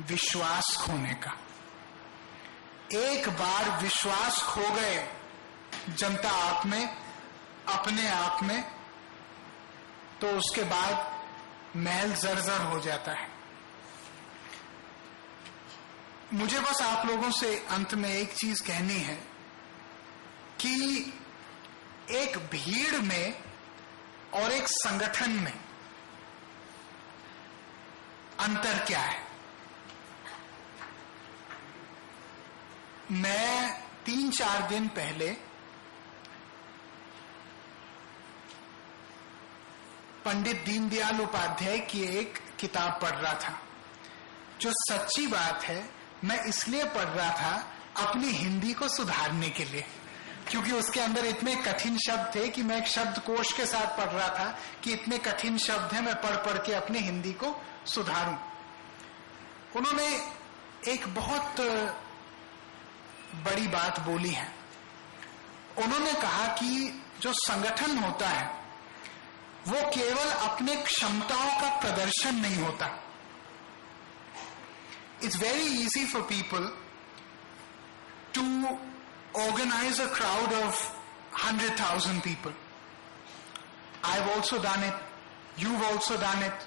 विश्वास खोने का। एक बार विश्वास खो गए जनता आप में, अपने आप में, तो उसके बाद महल जर्जर हो जाता है। मुझे बस आप लोगों से अंत में एक चीज कहनी है कि एक भीड़ में और एक संगठन में अंतर क्या है। मैं 3-4 दिन पहले पंडित दीनदयाल उपाध्याय की एक किताब पढ़ रहा था। जो सच्ची बात है, मैं इसलिए पढ़ रहा था अपनी हिंदी को सुधारने के लिए, क्योंकि उसके अंदर इतने कठिन शब्द थे कि मैं एक शब्दकोश के साथ पढ़ रहा था कि इतने कठिन शब्द हैं, मैं पढ़ पढ़ के अपनी हिंदी को सुधारूं। उन्होंने एक बहुत बड़ी बात बोली है। उन्होंने कहा कि जो संगठन होता है वो केवल अपने क्षमताओं का प्रदर्शन नहीं होता। It's very easy for people to organize a crowd of 100,000 people. I've also done it. You've also done it.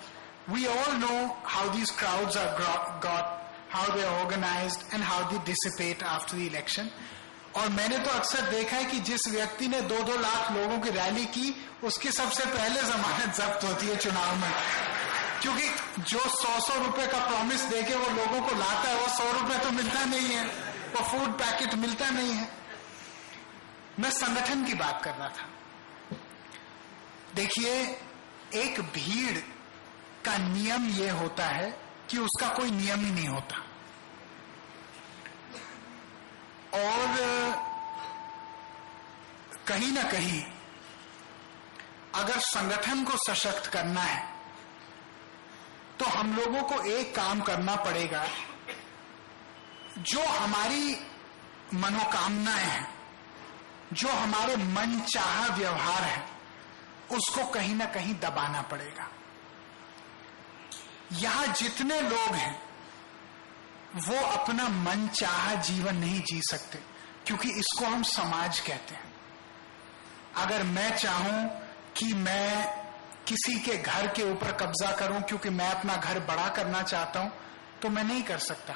We all know how these crowds are got, how they are organized and how they dissipate after the election. और मैंने तो अक्सर देखा है कि जिस व्यक्ति ने 2-2 लाख लोगों की रैली की, उसकी सबसे पहले जमानत जब्त होती है चुनाव में, क्योंकि जो 100 रुपए का प्रॉमिस देके वो लोगों को लाता है, वो 100 रुपए तो मिलता नहीं है, वो फूड पैकेट मिलता नहीं है। मैं संगठन की बात कर रहा था। देखिए, एक भीड़ का नियम ये होता है कि उसका कोई नियम ही नहीं होता, और कहीं ना कहीं अगर संगठन को सशक्त करना है तो हम लोगों को एक काम करना पड़ेगा। जो हमारी मनोकामनाएं हैं, जो हमारे मन चाहा व्यवहार है, उसको कहीं ना कहीं दबाना पड़ेगा। यहां जितने लोग हैं वो अपना मन चाहा जीवन नहीं जी सकते, क्योंकि इसको हम समाज कहते हैं। अगर मैं चाहूं कि मैं किसी के घर के ऊपर कब्जा करूं क्योंकि मैं अपना घर बड़ा करना चाहता हूं, तो मैं नहीं कर सकता।